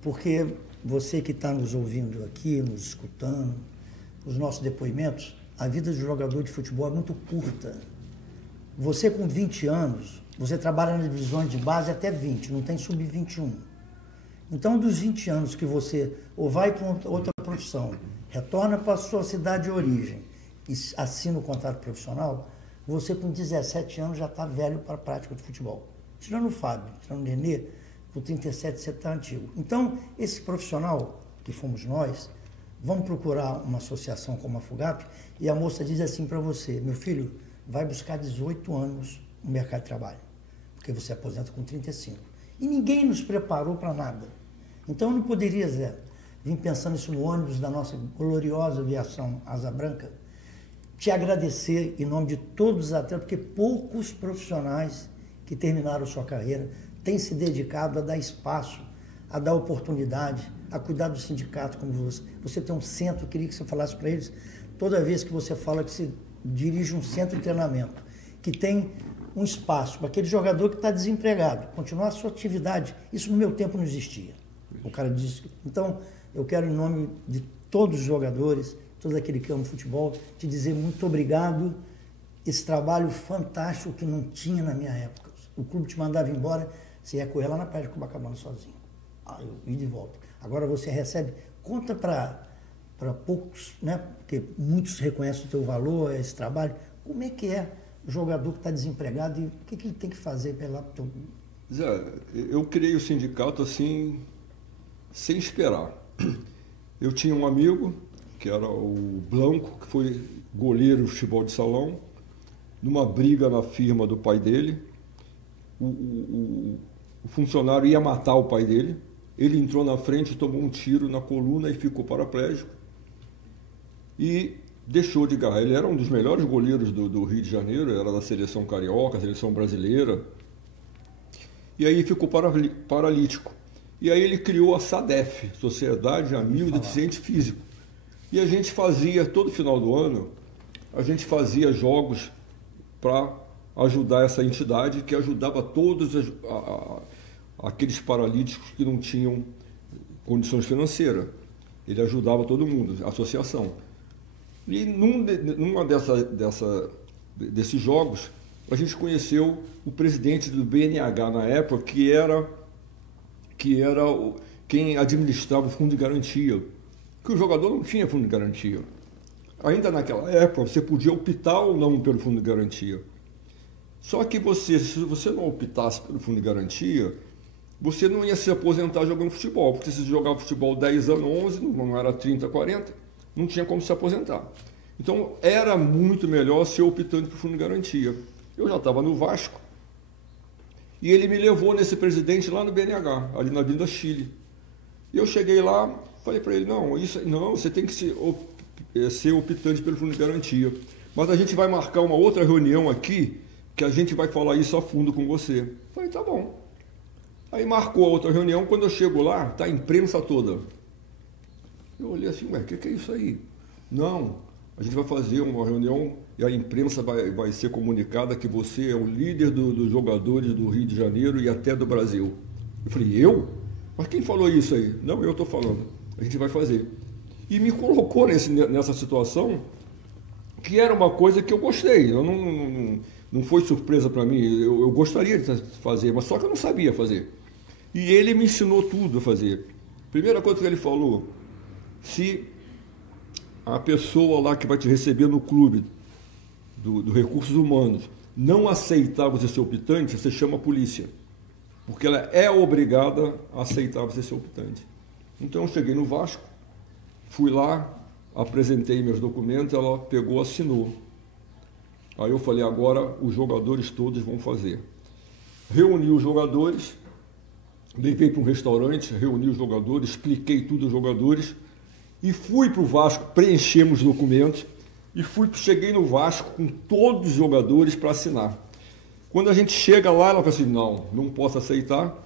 porque você que está nos ouvindo aqui, nos escutando, os nossos depoimentos, a vida de jogador de futebol é muito curta. Você com 20 anos, você trabalha nas divisões de base até 20, não tem sub-21. Então, dos 20 anos que você ou vai para outra profissão, retorna para a sua cidade de origem e assina o contrato profissional, você com 17 anos já está velho para a prática de futebol. Tirando o Fábio, tirando o Nenê, com 37 você está antigo. Então, esse profissional, que fomos nós, vamos procurar uma associação como a FUGAP e a moça diz assim para você, meu filho, vai buscar 18 anos no mercado de trabalho, porque você aposenta com 35. E ninguém nos preparou para nada. Então, eu não poderia, Zé, vir pensando isso no ônibus da nossa gloriosa aviação Asa Branca, te agradecer em nome de todos os atletas, porque poucos profissionais que terminaram sua carreira têm se dedicado a dar espaço, a dar oportunidade, a cuidar do sindicato como você. Você tem um centro, eu queria que você falasse para eles, toda vez que você fala que se dirige um centro de treinamento, que tem um espaço para aquele jogador que está desempregado, continuar a sua atividade. Isso no meu tempo não existia. O cara disse. Então, eu quero, em nome de todos os jogadores, todos aqueles que amam futebol, te dizer muito obrigado. Esse trabalho fantástico que não tinha na minha época. O clube te mandava embora, você ia correr lá na praia de Copacabana sozinho. Aí eu ia de volta. Agora você recebe, conta para poucos, né? Porque muitos reconhecem o teu valor, esse trabalho. Como é que é o jogador que está desempregado e o que ele tem que fazer para ir lá para o teu clube? Zé, eu criei o sindicato assim, sem esperar. Eu tinha um amigo, que era o Blanco, que foi goleiro de futebol de salão, numa briga na firma do pai dele. O funcionário ia matar o pai dele, ele entrou na frente, tomou um tiro na coluna e ficou paraplégico. E deixou de ganhar. Ele era um dos melhores goleiros do Rio de Janeiro, era da seleção carioca, seleção brasileira. E aí ficou paralítico. E aí ele criou a SADEF, Sociedade de Amigos do Deficiente Físico. E a gente fazia, todo final do ano, a gente fazia jogos para ajudar essa entidade que ajudava todos aqueles paralíticos que não tinham condições financeiras. Ele ajudava todo mundo, a associação. E numa desses jogos, a gente conheceu o presidente do BNH na época, que era quem administrava o fundo de garantia, que o jogador não tinha fundo de garantia. Ainda naquela época, você podia optar ou não pelo fundo de garantia. Só que se você não optasse pelo fundo de garantia, você não ia se aposentar jogando futebol, porque se você jogava futebol 10 anos, 11, não era 30, 40, não tinha como se aposentar. Então, era muito melhor ser optando pelo fundo de garantia. Eu já estava no Vasco, e ele me levou nesse presidente lá no BNH, ali na Avenida Chile. E eu cheguei lá, falei para ele, não, você tem que ser optante pelo fundo de garantia. Mas a gente vai marcar uma outra reunião aqui, que a gente vai falar isso a fundo com você. Falei, tá bom. Aí marcou a outra reunião, quando eu chego lá, tá a imprensa toda. Eu olhei assim, ué, o que é isso aí? Não, a gente vai fazer uma reunião e a imprensa vai ser comunicada que você é o líder dos jogadores do Rio de Janeiro e até do Brasil. Eu falei, eu? Mas quem falou isso aí? Não, eu estou falando. A gente vai fazer. E me colocou nessa situação que era uma coisa que eu gostei. Eu não foi surpresa para mim. Eu gostaria de fazer, mas só que eu não sabia fazer. E ele me ensinou tudo a fazer. Primeira coisa que ele falou, se a pessoa lá que vai te receber no clube do Recursos Humanos não aceitar você ser optante, você chama a polícia. Porque ela é obrigada a aceitar você ser optante. Então eu cheguei no Vasco, fui lá, apresentei meus documentos, ela pegou, assinou. Aí eu falei, agora os jogadores todos vão fazer. Reuni os jogadores, levei para um restaurante, reuni os jogadores, expliquei tudo aos jogadores e fui para o Vasco, preenchemos os documentos e cheguei no Vasco com todos os jogadores para assinar. Quando a gente chega lá, ela fala assim, não posso aceitar,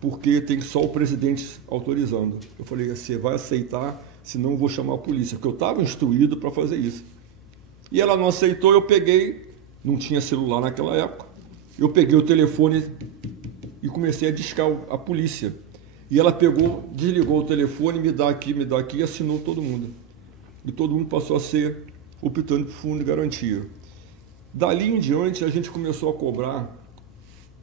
porque tem só o presidente autorizando. Eu falei, você vai aceitar, senão eu vou chamar a polícia, porque eu estava instruído para fazer isso. E ela não aceitou, eu peguei, não tinha celular naquela época, eu peguei o telefone e comecei a discar a polícia. E ela pegou, desligou o telefone, me dá aqui, e assinou todo mundo. E todo mundo passou a ser optando por fundo de garantia. Dali em diante, a gente começou a cobrar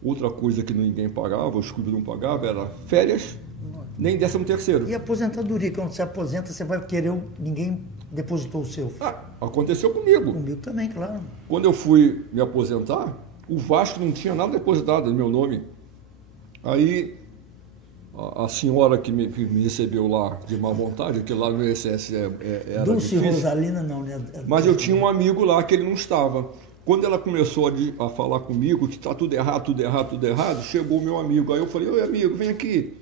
outra coisa que ninguém pagava, os clubes não pagavam, era férias, nem 13º. E aposentadoria, quando você aposenta, você vai querer, ninguém depositou o seu? Aconteceu comigo. Comigo também, claro. Quando eu fui me aposentar, o Vasco não tinha nada depositado no meu nome. Aí, a senhora que me recebeu lá de má vontade, que lá no INSS era Dulce difícil, Rosalina não, né? Mas eu tinha um amigo lá que ele não estava. Quando ela começou a falar comigo que está tudo errado, chegou o meu amigo. Aí eu falei, oi amigo, vem aqui.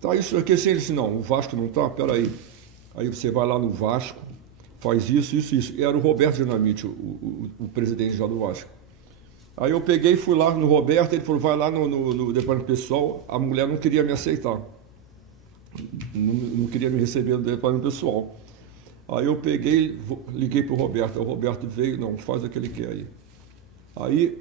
Tá isso aqui, assim, ele disse, não, o Vasco não está, peraí. Aí você vai lá no Vasco, faz isso. E era o Roberto Dinamite, o presidente já do Vasco. Aí eu peguei, fui lá no Roberto, ele falou, vai lá no departamento pessoal, a mulher não queria me aceitar. Não queria me receber no departamento pessoal. Aí eu peguei, liguei para o Roberto veio, não, faz o que ele quer aí. Aí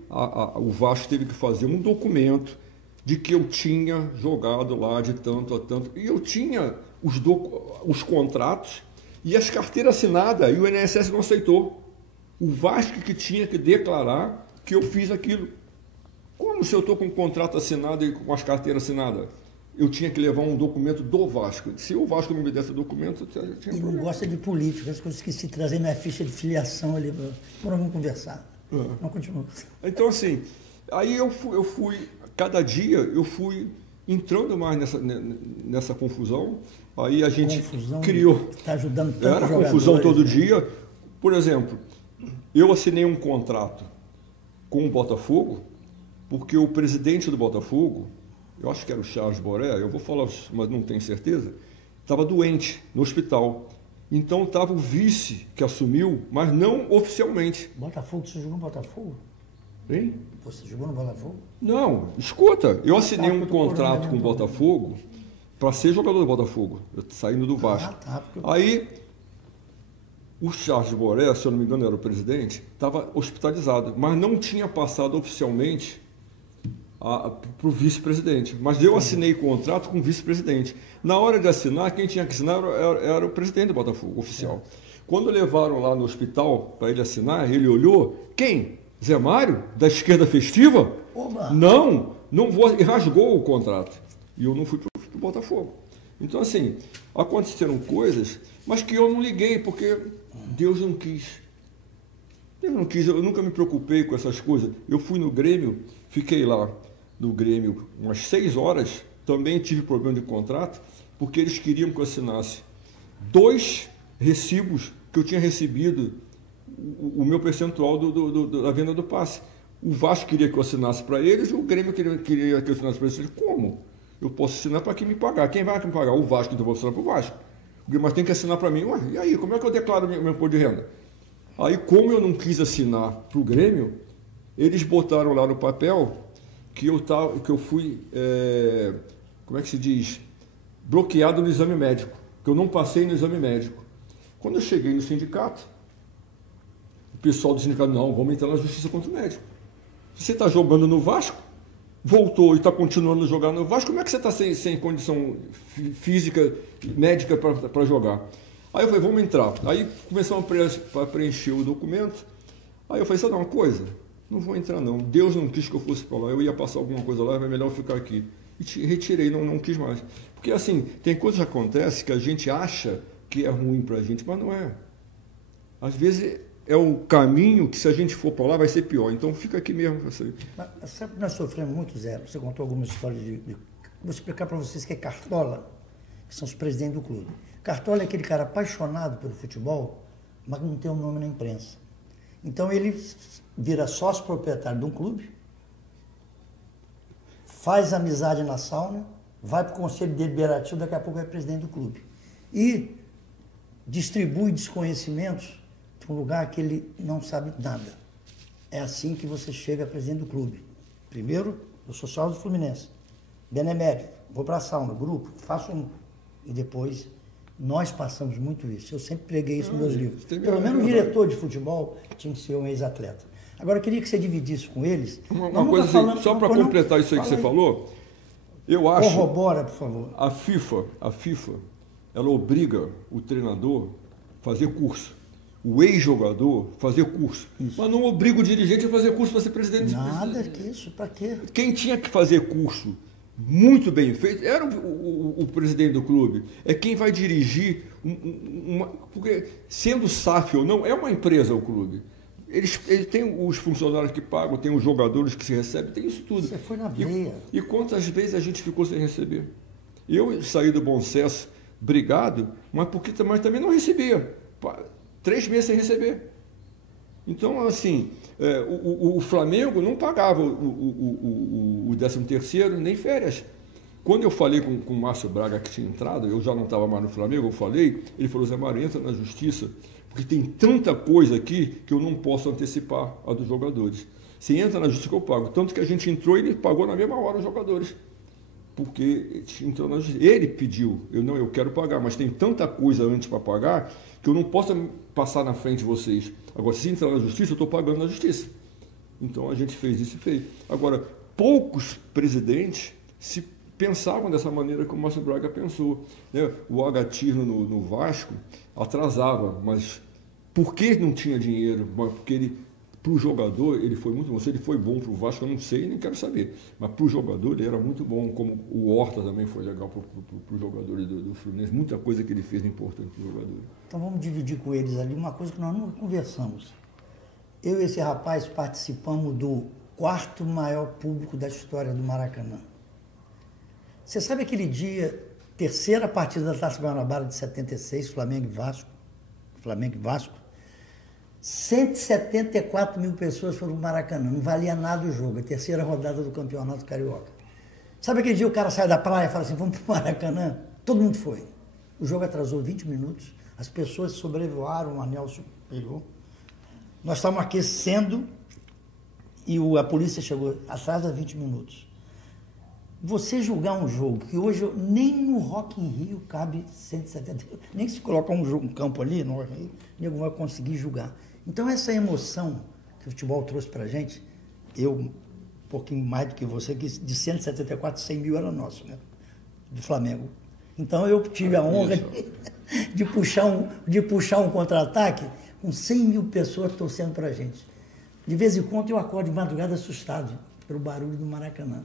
o Vasco teve que fazer um documento de que eu tinha jogado lá de tanto a tanto. E eu tinha os contratos e as carteiras assinadas, e o INSS não aceitou. O Vasco que tinha que declarar que eu fiz aquilo. Como se eu estou com um contrato assinado e com as carteiras assinadas? Eu tinha que levar um documento do Vasco. Se o Vasco não me desse o documento, eu tinha E não gosta de política, as coisas que se trazer minha ficha de filiação ali, por vamos conversar. Não continua. Então, assim, aí eu fui, cada dia eu fui entrando mais nessa confusão. Aí a gente criou. Está ajudando tanto. Era confusão todo dia. Por exemplo, eu assinei um contrato com o Botafogo, porque o presidente do Botafogo, eu acho que era o Charles Boré, eu vou falar, mas não tenho certeza, estava doente no hospital. Então estava o vice que assumiu, mas não oficialmente. Botafogo, você jogou no Botafogo? Hein? Você jogou no Botafogo? Não, escuta, eu assinei um contrato com o Botafogo para ser jogador do Botafogo, saindo do Vasco. Aí o Charles Boré, se eu não me engano era o presidente, estava hospitalizado, mas não tinha passado oficialmente para o vice-presidente. Mas eu assinei contrato com o vice-presidente. Na hora de assinar, quem tinha que assinar era o presidente do Botafogo, oficial. Quando levaram lá no hospital para ele assinar, ele olhou, quem? Zé Mário? Da esquerda festiva? Oba. Não vou, e rasgou o contrato. E eu não fui para o Botafogo. Então, assim, aconteceram coisas, mas que eu não liguei, porque Deus não quis. Eu não quis, eu nunca me preocupei com essas coisas. Eu fui no Grêmio, fiquei lá no Grêmio umas 6 horas, também tive problema de contrato, porque eles queriam que eu assinasse 2 recibos que eu tinha recebido, o meu percentual da venda do passe. O Vasco queria que eu assinasse para eles, o Grêmio queria que eu assinasse para eles. Eu falei, como? Eu posso assinar para quem me pagar. Quem vai me pagar? O Vasco, então eu vou assinar para o Vasco. O Grêmio, mas tem que assinar para mim. Ué, e aí, como é que eu declaro meu imposto de renda? Aí, como eu não quis assinar para o Grêmio, eles botaram lá no papel que eu fui, como é que se diz? Bloqueado no exame médico, que eu não passei no exame médico. Quando eu cheguei no sindicato, o pessoal do sindicato, não, vamos entrar na justiça contra o médico. Você está jogando no Vasco, voltou e está continuando a jogar no Vasco, como é que você está sem condição física, médica para jogar? Aí eu falei, vamos entrar. Aí começamos a preencher o documento. Aí eu falei, sabe uma coisa? Não vou entrar não. Deus não quis que eu fosse para lá. Eu ia passar alguma coisa lá, é melhor eu ficar aqui. E retirei, não quis mais. Porque assim, tem coisas que acontecem que a gente acha que é ruim para a gente, mas não é. Às vezes é o caminho que, se a gente for para lá, vai ser pior. Então fica aqui mesmo. Mas sabe que nós sofremos muito, Zé? Você contou algumas histórias Vou explicar para vocês que é Cartola, que são os presidentes do clube. Cartola é aquele cara apaixonado pelo futebol, mas não tem um nome na imprensa. Então ele vira sócio proprietário de um clube, faz amizade na sauna, vai para o conselho deliberativo, daqui a pouco é presidente do clube. E distribui desconhecimentos para um lugar que ele não sabe nada. É assim que você chega a presidente do clube. Primeiro, eu sou sócio do Fluminense, benemérito, vou para a sauna, grupo, faço um. E depois, nós passamos muito isso. Eu sempre preguei isso nos meus livros. Pelo menos um diretor de futebol tinha que ser um ex-atleta. Agora, eu queria que você dividisse com eles. Uma coisa assim, só para completar isso aí que você falou, eu acho... Corrobora, por favor. A FIFA, ela obriga o treinador a fazer curso. O ex-jogador fazer curso. Isso. Mas não obriga o dirigente a fazer curso para ser presidente. Nada que isso, para quê? Quem tinha que fazer curso muito bem feito era o presidente do clube. É quem vai dirigir porque, sendo SAF ou não, é uma empresa o clube. Ele tem os funcionários que pagam, tem os jogadores que se recebem, tem isso tudo. Você foi na veia. E quantas vezes a gente ficou sem receber? Eu saí do Bom Sucesso, brigado, mas também não recebia. 3 meses sem receber. Então, assim, o Flamengo não pagava o 13º, nem férias. Quando eu falei com o Márcio Braga que tinha entrado, eu já não estava mais no Flamengo, eu falei, ele falou, Zé Mário, entra na justiça, porque tem tanta coisa aqui que eu não posso antecipar a dos jogadores. Você entra na justiça que eu pago. Tanto que a gente entrou e ele pagou na mesma hora os jogadores. Porque entrou na justiça. Ele pediu, eu quero pagar, mas tem tanta coisa antes para pagar que eu não posso passar na frente de vocês. Agora, se entrar na justiça, eu estou pagando na justiça. Então a gente fez isso e fez. Agora, poucos presidentes se pensavam dessa maneira como o Márcio Braga pensou. Né? O Agatirno no Vasco atrasava, mas por que não tinha dinheiro? Porque para o jogador ele foi muito bom. Se ele foi bom para o Vasco, eu não sei, nem quero saber. Mas para o jogador ele era muito bom, como o Horta também foi legal para os jogadores do Fluminense. Muita coisa que ele fez importante para os jogadores. Então vamos dividir com eles ali uma coisa que nós nunca conversamos. Eu e esse rapaz participamos do 4º maior público da história do Maracanã. Você sabe aquele dia, terceira partida da Taça Guanabara de 76, Flamengo e Vasco? 174 mil pessoas foram no Maracanã, não valia nada o jogo, a terceira rodada do Campeonato Carioca. Sabe aquele dia o cara sai da praia e fala assim, vamos para o Maracanã? Todo mundo foi. O jogo atrasou 20 minutos, as pessoas sobrevoaram o anel superior. Nós estávamos aquecendo e a polícia chegou atrás de 20 minutos. Você julgar um jogo, que hoje nem no Rock in Rio cabe 170, nem se colocar um campo ali no Rock in Rio, ninguém vai conseguir julgar. Então essa emoção que o futebol trouxe pra gente, eu um pouquinho mais do que você, que de 174, 100 mil era nosso, né? Do Flamengo. Então eu tive a honra de puxar um contra-ataque com 100 mil pessoas torcendo pra gente. De vez em quando eu acordo de madrugada assustado pelo barulho do Maracanã.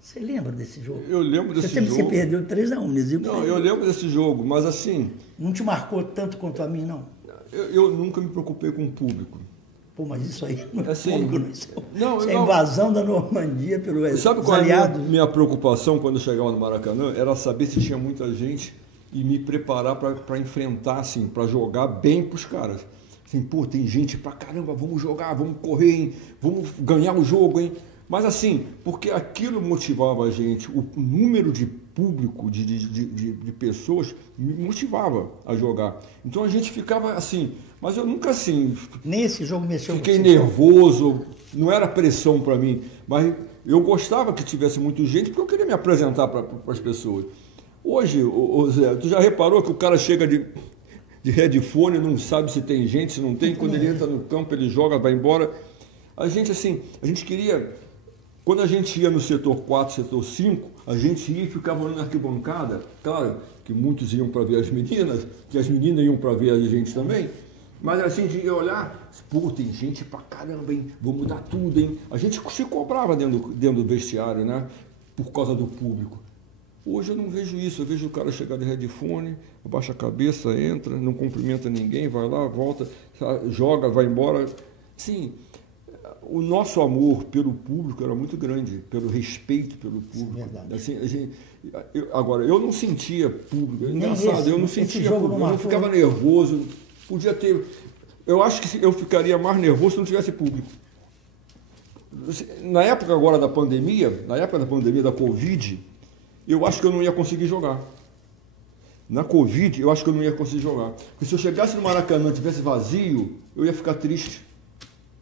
Você lembra desse jogo? Eu lembro desse jogo. Você perdeu 3-1, Não, eu lembro desse jogo, mas assim... Não te marcou tanto quanto a mim, não? Eu nunca me preocupei com o público. Pô, mas isso aí não é assim, isso é invasão da Normandia pelos sabe qual aliados. É a minha preocupação quando eu chegava no Maracanã? Era saber se tinha muita gente e me preparar para enfrentar, assim, para jogar bem para os caras. Assim, pô, tem gente pra caramba, vamos jogar, vamos correr, hein? Vamos ganhar o jogo, hein? Mas assim, porque aquilo motivava a gente, o número de público, de pessoas, me motivava a jogar. Então a gente ficava assim, mas eu nunca assim... Nem esse jogo mexeu. Fiquei nervoso, não era pressão para mim, mas eu gostava que tivesse muita gente, porque eu queria me apresentar para as pessoas. Hoje, Zé, tu já reparou que o cara chega de headphone, não sabe se tem gente, se não tem, quando ele entra no campo, ele joga, vai embora. A gente, assim, a gente queria... Quando a gente ia no setor 4, setor 5, a gente ia e ficava na arquibancada, claro que muitos iam para ver as meninas, que as meninas iam para ver a gente também, mas a gente ia olhar, pô, tem gente pra caramba, hein? Vou mudar tudo, hein? A gente se cobrava dentro do vestiário, né? Por causa do público. Hoje eu não vejo isso, eu vejo o cara chegar de headphone, abaixa a cabeça, entra, não cumprimenta ninguém, vai lá, volta, joga, vai embora. Sim, o nosso amor pelo público era muito grande, pelo respeito pelo público. É verdade. Assim, agora, eu não sentia público, engraçado, eu não sentia público, eu não ficava nervoso, podia ter... Eu acho que eu ficaria mais nervoso se não tivesse público. Na época agora da pandemia, da Covid, eu acho que eu não ia conseguir jogar. Na Covid, eu acho que eu não ia conseguir jogar. Porque se eu chegasse no Maracanã e tivesse vazio, eu ia ficar triste.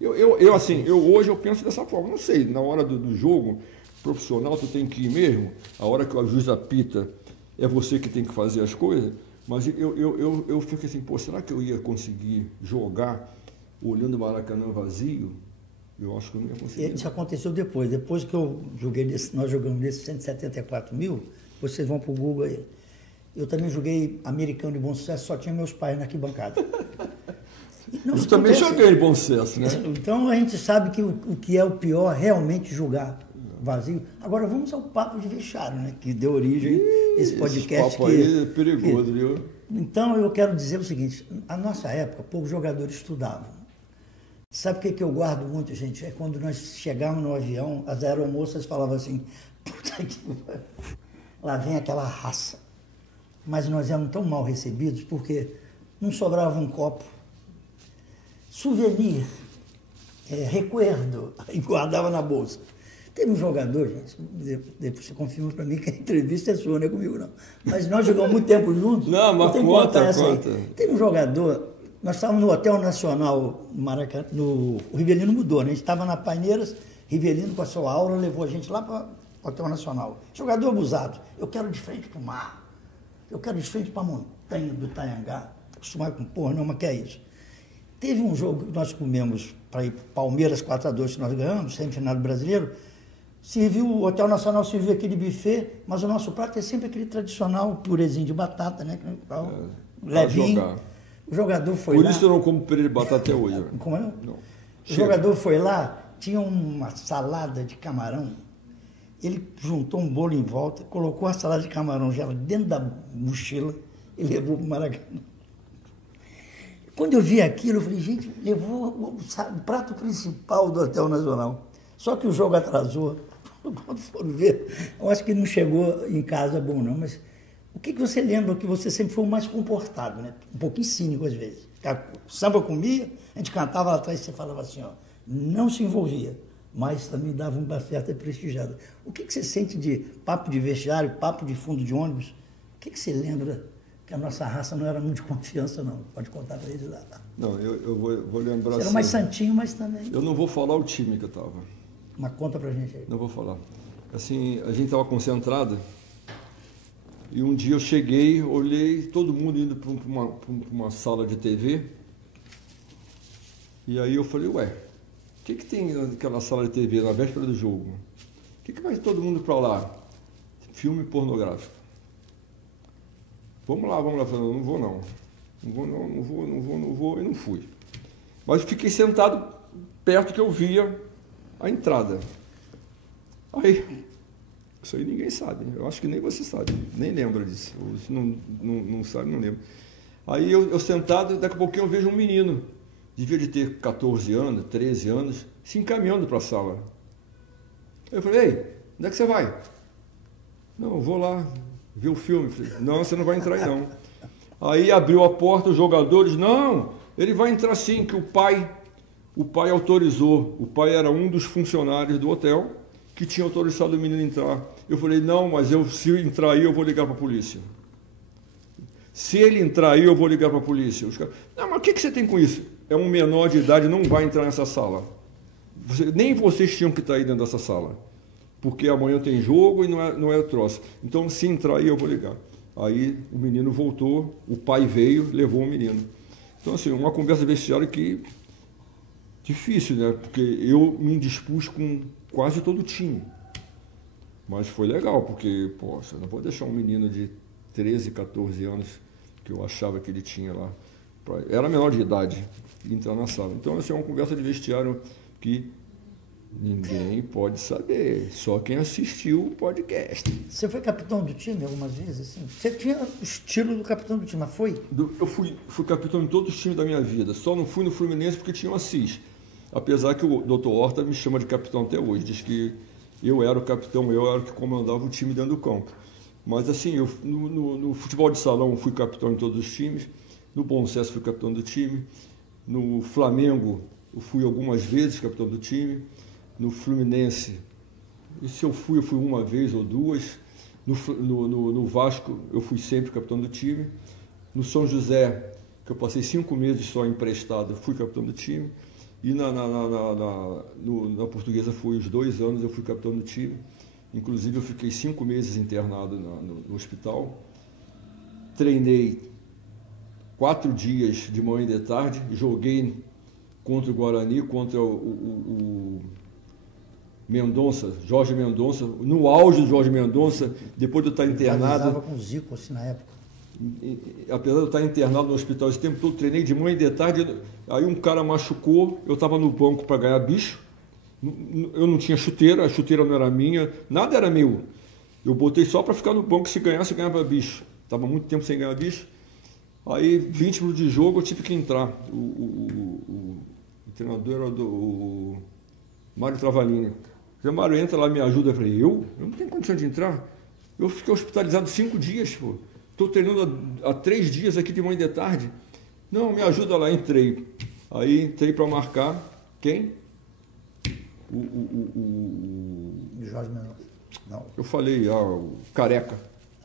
Hoje eu penso dessa forma. Não sei, na hora do jogo profissional, tu tem que ir mesmo. A hora que o juiz apita, é você que tem que fazer as coisas. Mas eu fico assim, pô, será que eu ia conseguir jogar olhando o Maracanã vazio? Eu acho que eu não ia conseguir. Isso aconteceu depois. Depois que nós jogamos nesses 174 mil, vocês vão para o Google aí. Eu também joguei Americano de Bom Sucesso, só tinha meus pais na arquibancada. Eu também joguei Bom Sucesso, né? Então a gente sabe que o que é o pior realmente jogar vazio. Agora vamos ao papo de vestiário, né? Que deu origem a esse podcast. Esse papo aí é perigoso, viu? Então eu quero dizer o seguinte, a nossa época, poucos jogadores estudavam. Sabe o que eu guardo muito, gente? É quando nós chegávamos no avião, as aeromoças falavam assim, puta que... lá vem aquela raça. Mas nós éramos tão mal recebidos porque não sobrava um copo. Souvenir, recuerdo, e guardava na bolsa. Teve um jogador, gente, depois você confirma para mim que a entrevista é sua, não é comigo não. Mas nós jogamos muito tempo juntos. Não, mas conta. Teve um jogador, nós estávamos no Hotel Nacional, no Maracanã, o Rivelino mudou, né? A gente estava na Paineiras, Rivelino com a sua aula levou a gente lá para o Hotel Nacional. Jogador abusado, eu quero de frente para o mar, eu quero de frente para a montanha do Itanhangá, acostumado com porra, não, mas que é isso. Teve um jogo que nós comemos para ir para Palmeiras 4-2 que nós ganhamos, semifinal do Brasileiro. O Hotel Nacional serviu aquele buffet, mas o nosso prato é sempre aquele tradicional purezinho de batata, né? Levinho. O jogador foi lá. Por isso eu não como purê de batata até hoje. Como é? Não. O jogador foi lá, tinha uma salada de camarão. Ele juntou um bolo em volta, colocou a salada de camarão já dentro da mochila e levou para o Maracanã. Quando eu vi aquilo, eu falei, gente, levou o prato principal do Hotel Nacional. Só que o jogo atrasou. Quando foram ver, eu acho que não chegou em casa bom, não. Mas o que você lembra que você sempre foi o mais comportado, né? Um pouquinho cínico às vezes. O samba comia, a gente cantava lá atrás e você falava assim, ó, não se envolvia, mas também dava uma certa prestigiada. O que você sente de papo de vestiário, papo de fundo de ônibus? O que você lembra? Que a nossa raça não era muito de confiança, não. Pode contar para eles lá. Não, eu vou lembrar. Você era mais santinho, mas também... Eu não vou falar o time que eu estava. Mas conta pra gente aí. Não vou falar. Assim, a gente estava concentrado e um dia eu cheguei, olhei todo mundo indo para uma sala de TV e aí eu falei, ué, o que tem naquela sala de TV na véspera do jogo? O que vai todo mundo para lá? Filme pornográfico. Vamos lá. Eu falei, não vou não. Não vou e não fui. Mas fiquei sentado perto que eu via a entrada. Aí, isso aí ninguém sabe. Eu acho que nem você sabe. Nem lembra disso. Se não sabe, não lembra. Aí eu sentado, daqui a pouquinho eu vejo um menino devia de ter 14 anos, 13 anos, se encaminhando para a sala. Eu falei, ei, onde é que você vai? Não, eu vou lá ver o filme. Eu falei, não, você não vai entrar aí não. Aí abriu a porta, os jogadores, não, ele vai entrar sim, que o pai autorizou. O pai era um dos funcionários do hotel que tinha autorizado o menino entrar. Eu falei, não, mas se entrar aí, eu vou ligar para a polícia. Se ele entrar aí, eu vou ligar para a polícia. Os caras, não, mas o que você tem com isso? É um menor de idade, não vai entrar nessa sala. Nem vocês tinham que estar aí dentro dessa sala. Porque amanhã tem jogo e não é troço. Então, se entrar aí, eu vou ligar. Aí o menino voltou, o pai veio, levou o menino. Então, assim, uma conversa de vestiário que... difícil, né? Porque eu me indispus com quase todo o time. Mas foi legal, porque, poxa, não vou deixar um menino de 13, 14 anos, que eu achava que ele tinha lá, era menor de idade, entrar na sala. Então, assim, é uma conversa de vestiário que ninguém pode saber, só quem assistiu o podcast. Você foi capitão do time algumas vezes? Assim? Você tinha o estilo do capitão do time, mas foi? Eu fui capitão em todos os times da minha vida, só não fui no Fluminense porque tinha o Assis. Apesar que o Dr. Horta me chama de capitão até hoje, diz que eu era o capitão, eu era o que comandava o time dentro do campo. Mas assim, no futebol de salão fui capitão em todos os times, no Bom Sucesso fui capitão do time, no Flamengo eu fui algumas vezes capitão do time, no Fluminense, e se eu fui uma vez ou duas, no Vasco eu fui sempre capitão do time, no São José, que eu passei 5 meses só emprestado, fui capitão do time, e na Portuguesa fui os 2 anos, eu fui capitão do time. Inclusive, eu fiquei 5 meses internado no hospital. Treinei 4 dias de manhã e de tarde. Joguei contra o Guarani, contra o Mendonça, Jorge Mendonça. No auge do Jorge Mendonça, depois de eu estar internado... Eu com o Zico, assim, na época. Apesar de eu estar internado no hospital esse tempo todo, treinei de manhã e de tarde. Aí um cara machucou, eu estava no banco para ganhar bicho. Eu não tinha chuteira, a chuteira não era minha, nada era meu. Eu botei só para ficar no banco, se ganhasse, eu ganhava bicho. Estava muito tempo sem ganhar bicho. Aí, 20 minutos de jogo, eu tive que entrar. O treinador era o Mário Travalini. O Mário, entra lá, me ajuda. Eu falei, eu não tenho condição de entrar. Eu fiquei hospitalizado 5 dias, pô. Estou treinando há 3 dias aqui de manhã e de tarde. Não, me ajuda lá, entrei. Aí, entrei para marcar. Quem? Jorge Mendonça. Não. Eu falei, o Careca.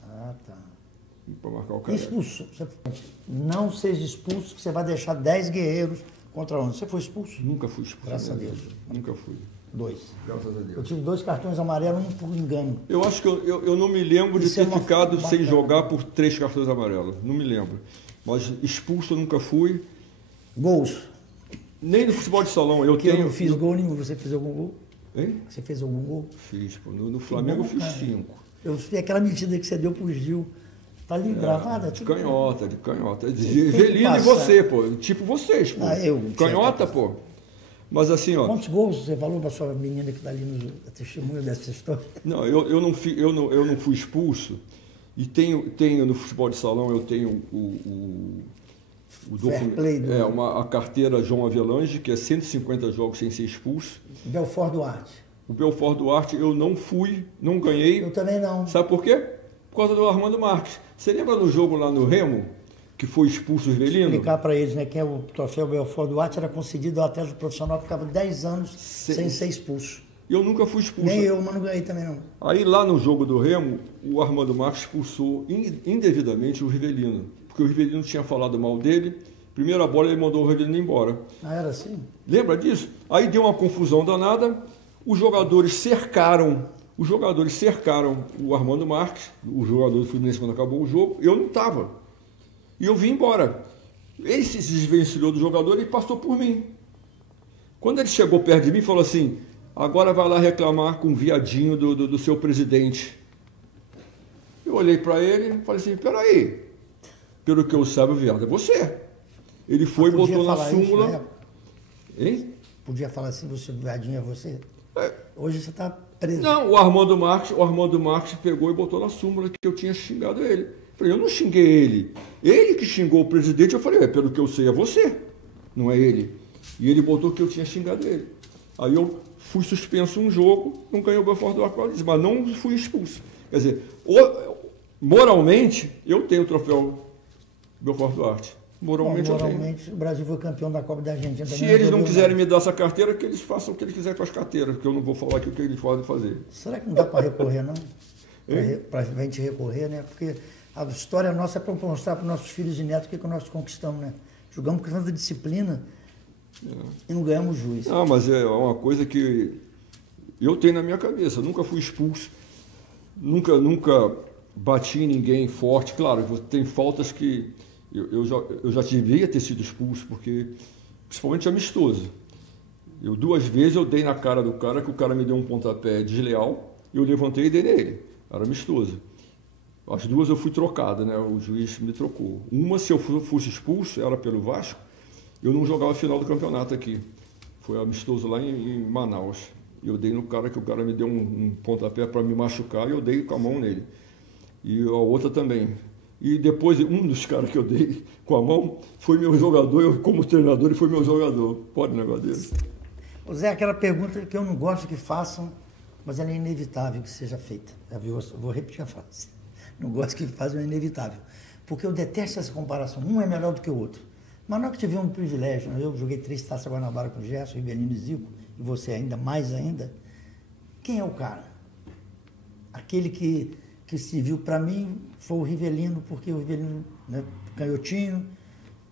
Ah, tá. Para marcar o Careca. Expulso. Não seja expulso, que você vai deixar 10 guerreiros contra 11. Você foi expulso? Nunca fui expulso. Graças a Deus. Nunca fui. 2. Graças a Deus. Eu tive 2 cartões amarelos, um por engano. Eu acho que eu não me lembro de ter ficado sem jogar por 3 cartões amarelos. Não me lembro. Mas expulso eu nunca fui. Gols? Nem no futebol de salão. Eu não fiz gol nenhum. Você fez algum gol? Hein? Você fez algum gol? Fiz, pô. No Flamengo eu fiz 5. Eu vi aquela medida que você deu pro Gil. Tá ali gravada? De canhota. Velino e você, pô. Tipo vocês, pô. Canhota, pô. Mas assim, ó... Quantos gols você falou para sua menina que está ali no testemunho dessa história? Não, eu não fui expulso. E tenho no futebol de salão, eu tenho o documento, a carteira João Avelange, que é 150 jogos sem ser expulso. Belfort Duarte. O Belfort Duarte eu não fui, não ganhei. Eu também não. Sabe por quê? Por causa do Armando Marques. Você lembra no jogo lá no Remo, que foi expulso o Rivelino? Explicar para eles, né, que o troféu Belfort Duarte era concedido ao atleta profissional que ficava 10 anos sem ser expulso. Eu nunca fui expulso. Nem eu, mas não ganhei também não. Aí lá no jogo do Remo, o Armando Marques expulsou indevidamente o Rivelino, porque o Rivelino tinha falado mal dele. Primeira bola ele mandou o Rivelino embora. Ah, era assim? Lembra disso? Aí deu uma confusão danada, os jogadores cercaram o Armando Marques, o jogador do Fluminense, quando acabou o jogo. Eu não estava. E eu vim embora. Ele se desvencilhou do jogador e passou por mim. Quando ele chegou perto de mim, falou assim: agora vai lá reclamar com o viadinho do seu presidente. Eu olhei para ele e falei assim: peraí, pelo que eu saiba, o viado é você. Ele foi e botou na súmula. Hein? Podia falar assim: você, o viadinho é você? Hoje você está preso. Não, o Armando Marques pegou e botou na súmula que eu tinha xingado ele. Eu falei, eu não xinguei ele. Ele que xingou o presidente. Eu falei, pelo que eu sei, é você. não é ele. E ele botou que eu tinha xingado ele. Aí eu fui suspenso um jogo, não ganhei o Belfort Duarte, mas não fui expulso. Quer dizer, moralmente, eu tenho o troféu Belfort Duarte. Moralmente, o Brasil foi campeão da Copa da Argentina. Se eles não quiserem me dar essa carteira, que eles façam o que eles quiserem com as carteiras, porque eu não vou falar aqui o que eles podem fazer. Será que não dá para recorrer, não? Para a gente recorrer, né? Porque a história nossa é para mostrar para os nossos filhos e netos o que nós conquistamos, né? Jogamos com tanta disciplina e não ganhamos juiz. Não, mas é uma coisa que eu tenho na minha cabeça. Eu nunca fui expulso, nunca bati em ninguém forte. Claro, tem faltas que eu já devia ter sido expulso, porque principalmente amistoso. 2 vezes eu dei na cara do cara, que o cara me deu um pontapé desleal, eu levantei e dei nele. Era amistoso. As 2 eu fui trocado, né? O juiz me trocou. Uma, se eu fosse expulso, era pelo Vasco, eu não jogava a final do campeonato aqui. Foi amistoso lá em Manaus. Eu dei no cara, que o cara me deu um pontapé para me machucar, e eu dei com a mão nele. E a outra também. E depois, um dos caras que eu dei com a mão foi meu jogador, eu como treinador, ele foi meu jogador. Pode um negócio desse? Zé, aquela pergunta que eu não gosto que façam, mas ela é inevitável que seja feita. Já viu? Vou repetir a frase. Não gosto que façam, é inevitável. Porque eu detesto essa comparação. Um é melhor do que o outro. Mas nós que tivemos um privilégio, né? Eu joguei 3 Taças Guanabara com o Gerson, Rivelino e Zico, e você ainda mais ainda. Quem é o cara? Aquele que se viu para mim foi o Rivelino, porque o Rivelino, né, canhotinho,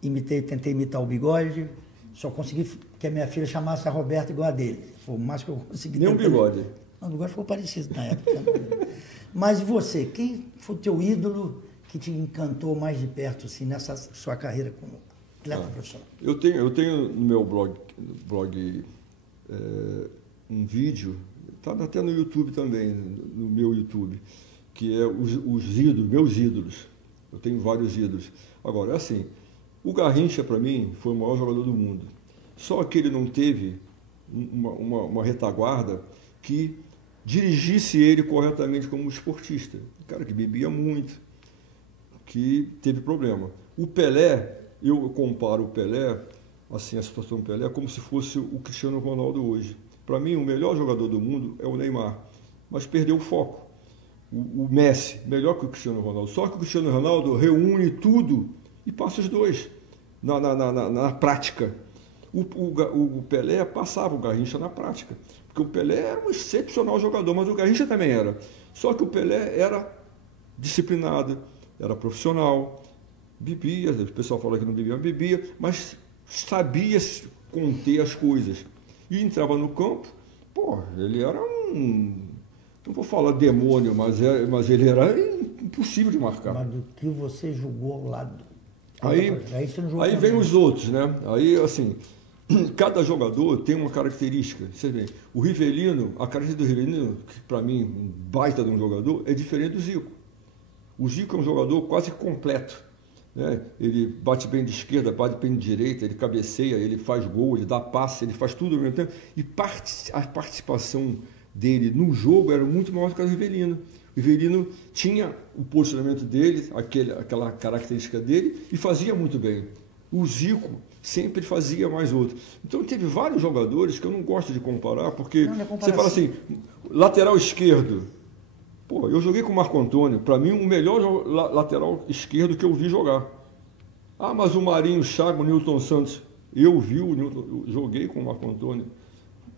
tentei imitar o Bigode, só consegui que a minha filha chamasse a Roberta igual a dele. Foi o mais que eu consegui. Nem o Bigode. Não, o Bigode ficou parecido na época. Mas você, quem foi o teu ídolo que te encantou mais de perto assim, nessa sua carreira como atleta profissional? Eu tenho no meu blog um vídeo, está até no YouTube também, no meu YouTube, que é os ídolos, meus ídolos. Eu tenho vários ídolos. Agora, é assim, o Garrincha, para mim, foi o maior jogador do mundo. Só que ele não teve uma retaguarda que dirigisse ele corretamente como esportista. Um cara que bebia muito, que teve problema. O Pelé, eu comparo o Pelé, assim, a situação do Pelé, como se fosse o Cristiano Ronaldo hoje. Para mim, o melhor jogador do mundo é o Neymar, mas perdeu o foco. O Messi, melhor que o Cristiano Ronaldo. Só que o Cristiano Ronaldo reúne tudo e passa os dois na prática. O Pelé passava o Garrincha na prática. Porque o Pelé era um excepcional jogador, mas o Garrincha também era. Só que o Pelé era disciplinado, era profissional, bebia, o pessoal fala que não bebia, mas sabia conter as coisas. E entrava no campo, ele era não vou falar demônio, mas ele era impossível de marcar. Mas do que você jogou ao lado? Aí vem os outros, né? Aí, assim, cada jogador tem uma característica. Você vê, o Rivelino, a característica do Rivelino, que para mim, um baita de um jogador, é diferente do Zico. O Zico é um jogador quase completo, né? Ele bate bem de esquerda, bate bem de direita, ele cabeceia, ele faz gol, ele dá passe, ele faz tudo ao mesmo tempo. E a participação dele no jogo era muito maior do que o Rivelino. O Rivelino tinha o posicionamento dele, aquela característica dele, e fazia muito bem. O Zico sempre fazia mais outro. Então teve vários jogadores que eu não gosto de comparar, porque você fala assim, lateral esquerdo. Eu joguei com o Marco Antônio, para mim o melhor lateral esquerdo que eu vi jogar. Mas o Marinho, Chago, o Nilton Santos, eu joguei com o Marco Antônio.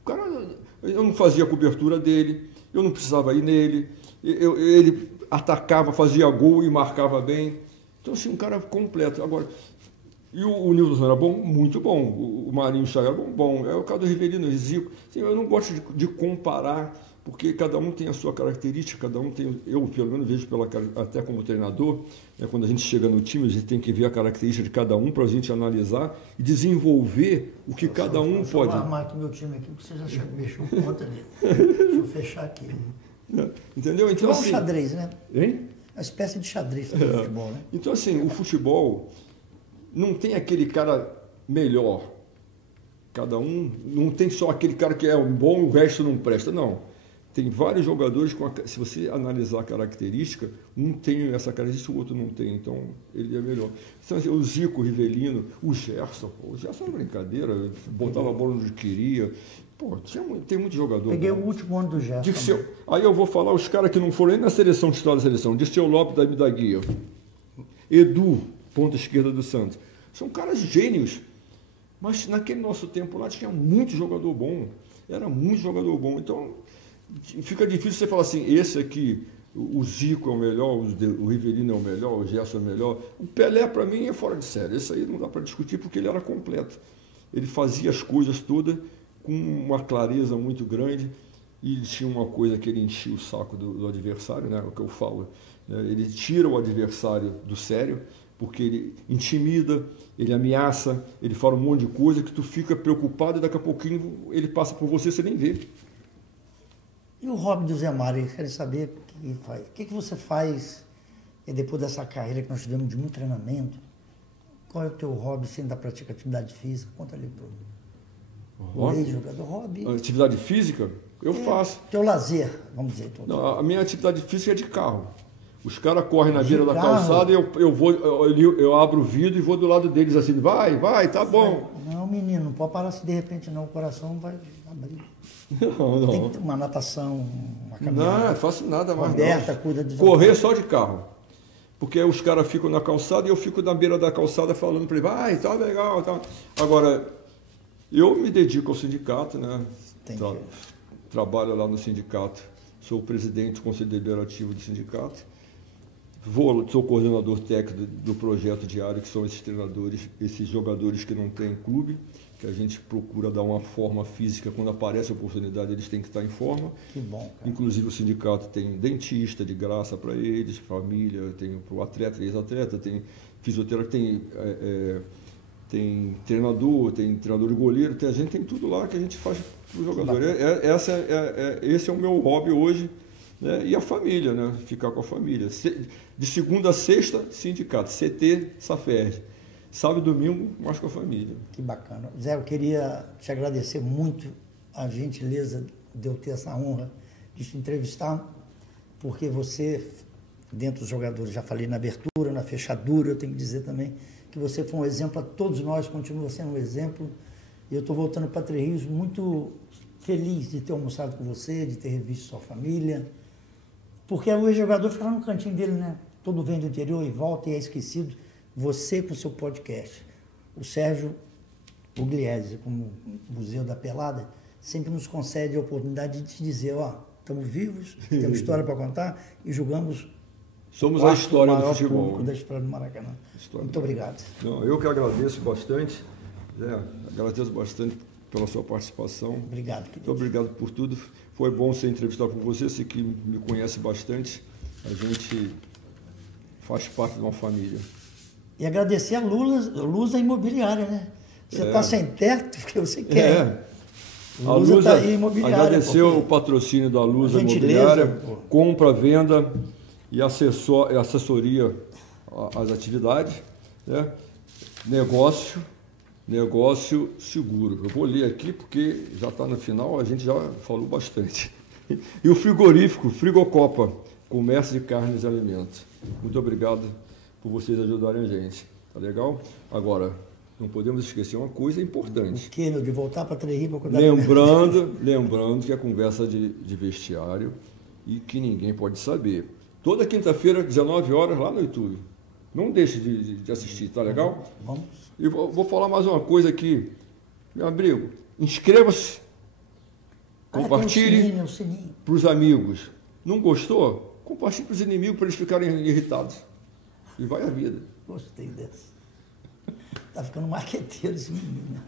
O cara, eu não fazia a cobertura dele, eu não precisava ir nele, ele atacava, fazia gol e marcava bem. Então, assim, um cara completo. Agora, e o Nilton era bom? Muito bom. O Marinho Chaga era bom. É o caso do Rivelino, Zico. Assim, eu não gosto de comparar, porque cada um tem a sua característica, cada um tem... Eu, pelo menos, vejo até como treinador, né, quando a gente chega no time, a gente tem que ver a característica de cada um para a gente analisar e desenvolver o que cada um pode... Deixa eu armar aqui meu time aqui, porque você já mexeu com conta dele. Deixa eu fechar aqui. Entendeu? Então, assim, xadrez, né? Hein? Uma espécie de xadrez do futebol, né? Então, assim, o futebol não tem aquele cara melhor. Cada um... Não tem só aquele cara que é bom e o resto não presta, não. tem vários jogadores, se você analisar a característica, um tem essa característica, o outro não tem, então ele é melhor. Então, assim, o Zico, o Rivelino, o Gerson era brincadeira, botava a bola onde queria. Pô, tem muito jogador. Peguei o último ano do Gerson. Aí eu vou falar os caras que não foram nem na seleção, titular da seleção. Dirceu Lopes da Guia, Edu, ponta esquerda do Santos. São caras gênios. Mas naquele nosso tempo lá tinha muito jogador bom. Era muito jogador bom. Então fica difícil você falar assim, esse aqui, o Zico é o melhor, o Rivelino é o melhor, o Gerson é o melhor. O Pelé, para mim, é fora de série. Esse aí não dá para discutir porque ele era completo. Ele fazia as coisas todas com uma clareza muito grande e tinha uma coisa que ele enchia o saco do adversário, né? O que eu falo. Né? Ele tira o adversário do sério, porque ele intimida, ele ameaça, ele fala um monte de coisa que tu fica preocupado e daqui a pouquinho ele passa por você, você nem vê. E o hobby do Zé Mário, eles querem saber o que você faz depois dessa carreira que nós tivemos de muito treinamento. Qual é o teu hobby, sem da prática de atividade física? Conta ali pro jogador. Hobby. Atividade física? Eu faço. Teu lazer, vamos dizer. Não, a minha atividade física é de carro. Os caras correm na beira da calçada e eu abro o vidro e vou do lado deles assim, vai, tá bom. Não, menino, não pode parar assim de repente não, o coração vai abrir. Não. Tem que ter uma natação, uma caminhada. Não, faço nada mais. Roberta, cuida de correr só de carro. Porque os caras ficam na calçada e eu fico na beira da calçada falando para ele, vai, tá legal, tá. Agora, eu me dedico ao sindicato, né? Trabalho lá no sindicato, sou o presidente do Conselho Deliberativo do sindicato. Sou coordenador técnico do projeto diário, que são esses treinadores, esses jogadores que não têm clube, que a gente procura dar uma forma física, quando aparece a oportunidade, eles têm que estar em forma. Que bom, cara. Inclusive o sindicato tem dentista de graça para eles, família, tem para o atleta, ex-atleta, tem fisioterapeuta, tem treinador de goleiro, a gente tem tudo lá que a gente faz para o jogador. Esse é o meu hobby hoje, né? E a família, né? Ficar com a família. De segunda a sexta, sindicato, CT, Saferj. Sábado e domingo, mais com a família. Que bacana. Zé, eu queria te agradecer muito a gentileza de eu ter essa honra de te entrevistar, porque você, dentro dos jogadores, já falei na abertura, na fechadura, eu tenho que dizer também que você foi um exemplo a todos nós, continua sendo um exemplo. E eu estou voltando para Três Rios muito feliz de ter almoçado com você, de ter revisto sua família, porque o ex-jogador fica lá no cantinho dele, né? Todo vem do interior e volta e é esquecido. Você com o seu podcast, o Sérgio Pugliese, como Museu da Pelada, sempre nos concede a oportunidade de te dizer, estamos vivos, temos história para contar e julgamos. Somos a história do futebol. Da história do Maracanã. Muito obrigado. Não, eu que agradeço bastante, agradeço bastante pela sua participação. Obrigado, querido. Muito obrigado por tudo. Foi bom ser entrevistado por você, você que me conhece bastante. A gente faz parte de uma família. E agradecer a Lusa Imobiliária, né? Você está sem teto, porque você quer. A Lusa está aí imobiliária. Agradecer o patrocínio da Lusa Imobiliária, compra, venda e assessoria às atividades, né? Negócio seguro. Eu vou ler aqui porque já está no final, a gente já falou bastante. E o frigorífico, Frigocopa, comércio de carnes e alimentos. Muito obrigado por vocês ajudarem a gente. Tá legal? Agora, não podemos esquecer uma coisa importante. O quê? De voltar para Três Rios? Lembrando que é conversa de vestiário e que ninguém pode saber. Toda quinta-feira, 19 horas, lá no YouTube. Não deixe de assistir, tá legal? Vamos. E vou falar mais uma coisa aqui. Meu amigo, inscreva-se, compartilhe para os amigos. Não gostou? Compartilhe para os inimigos para eles ficarem irritados. E vai a vida. Gostei dessa. Tá ficando marqueteiro esse menino.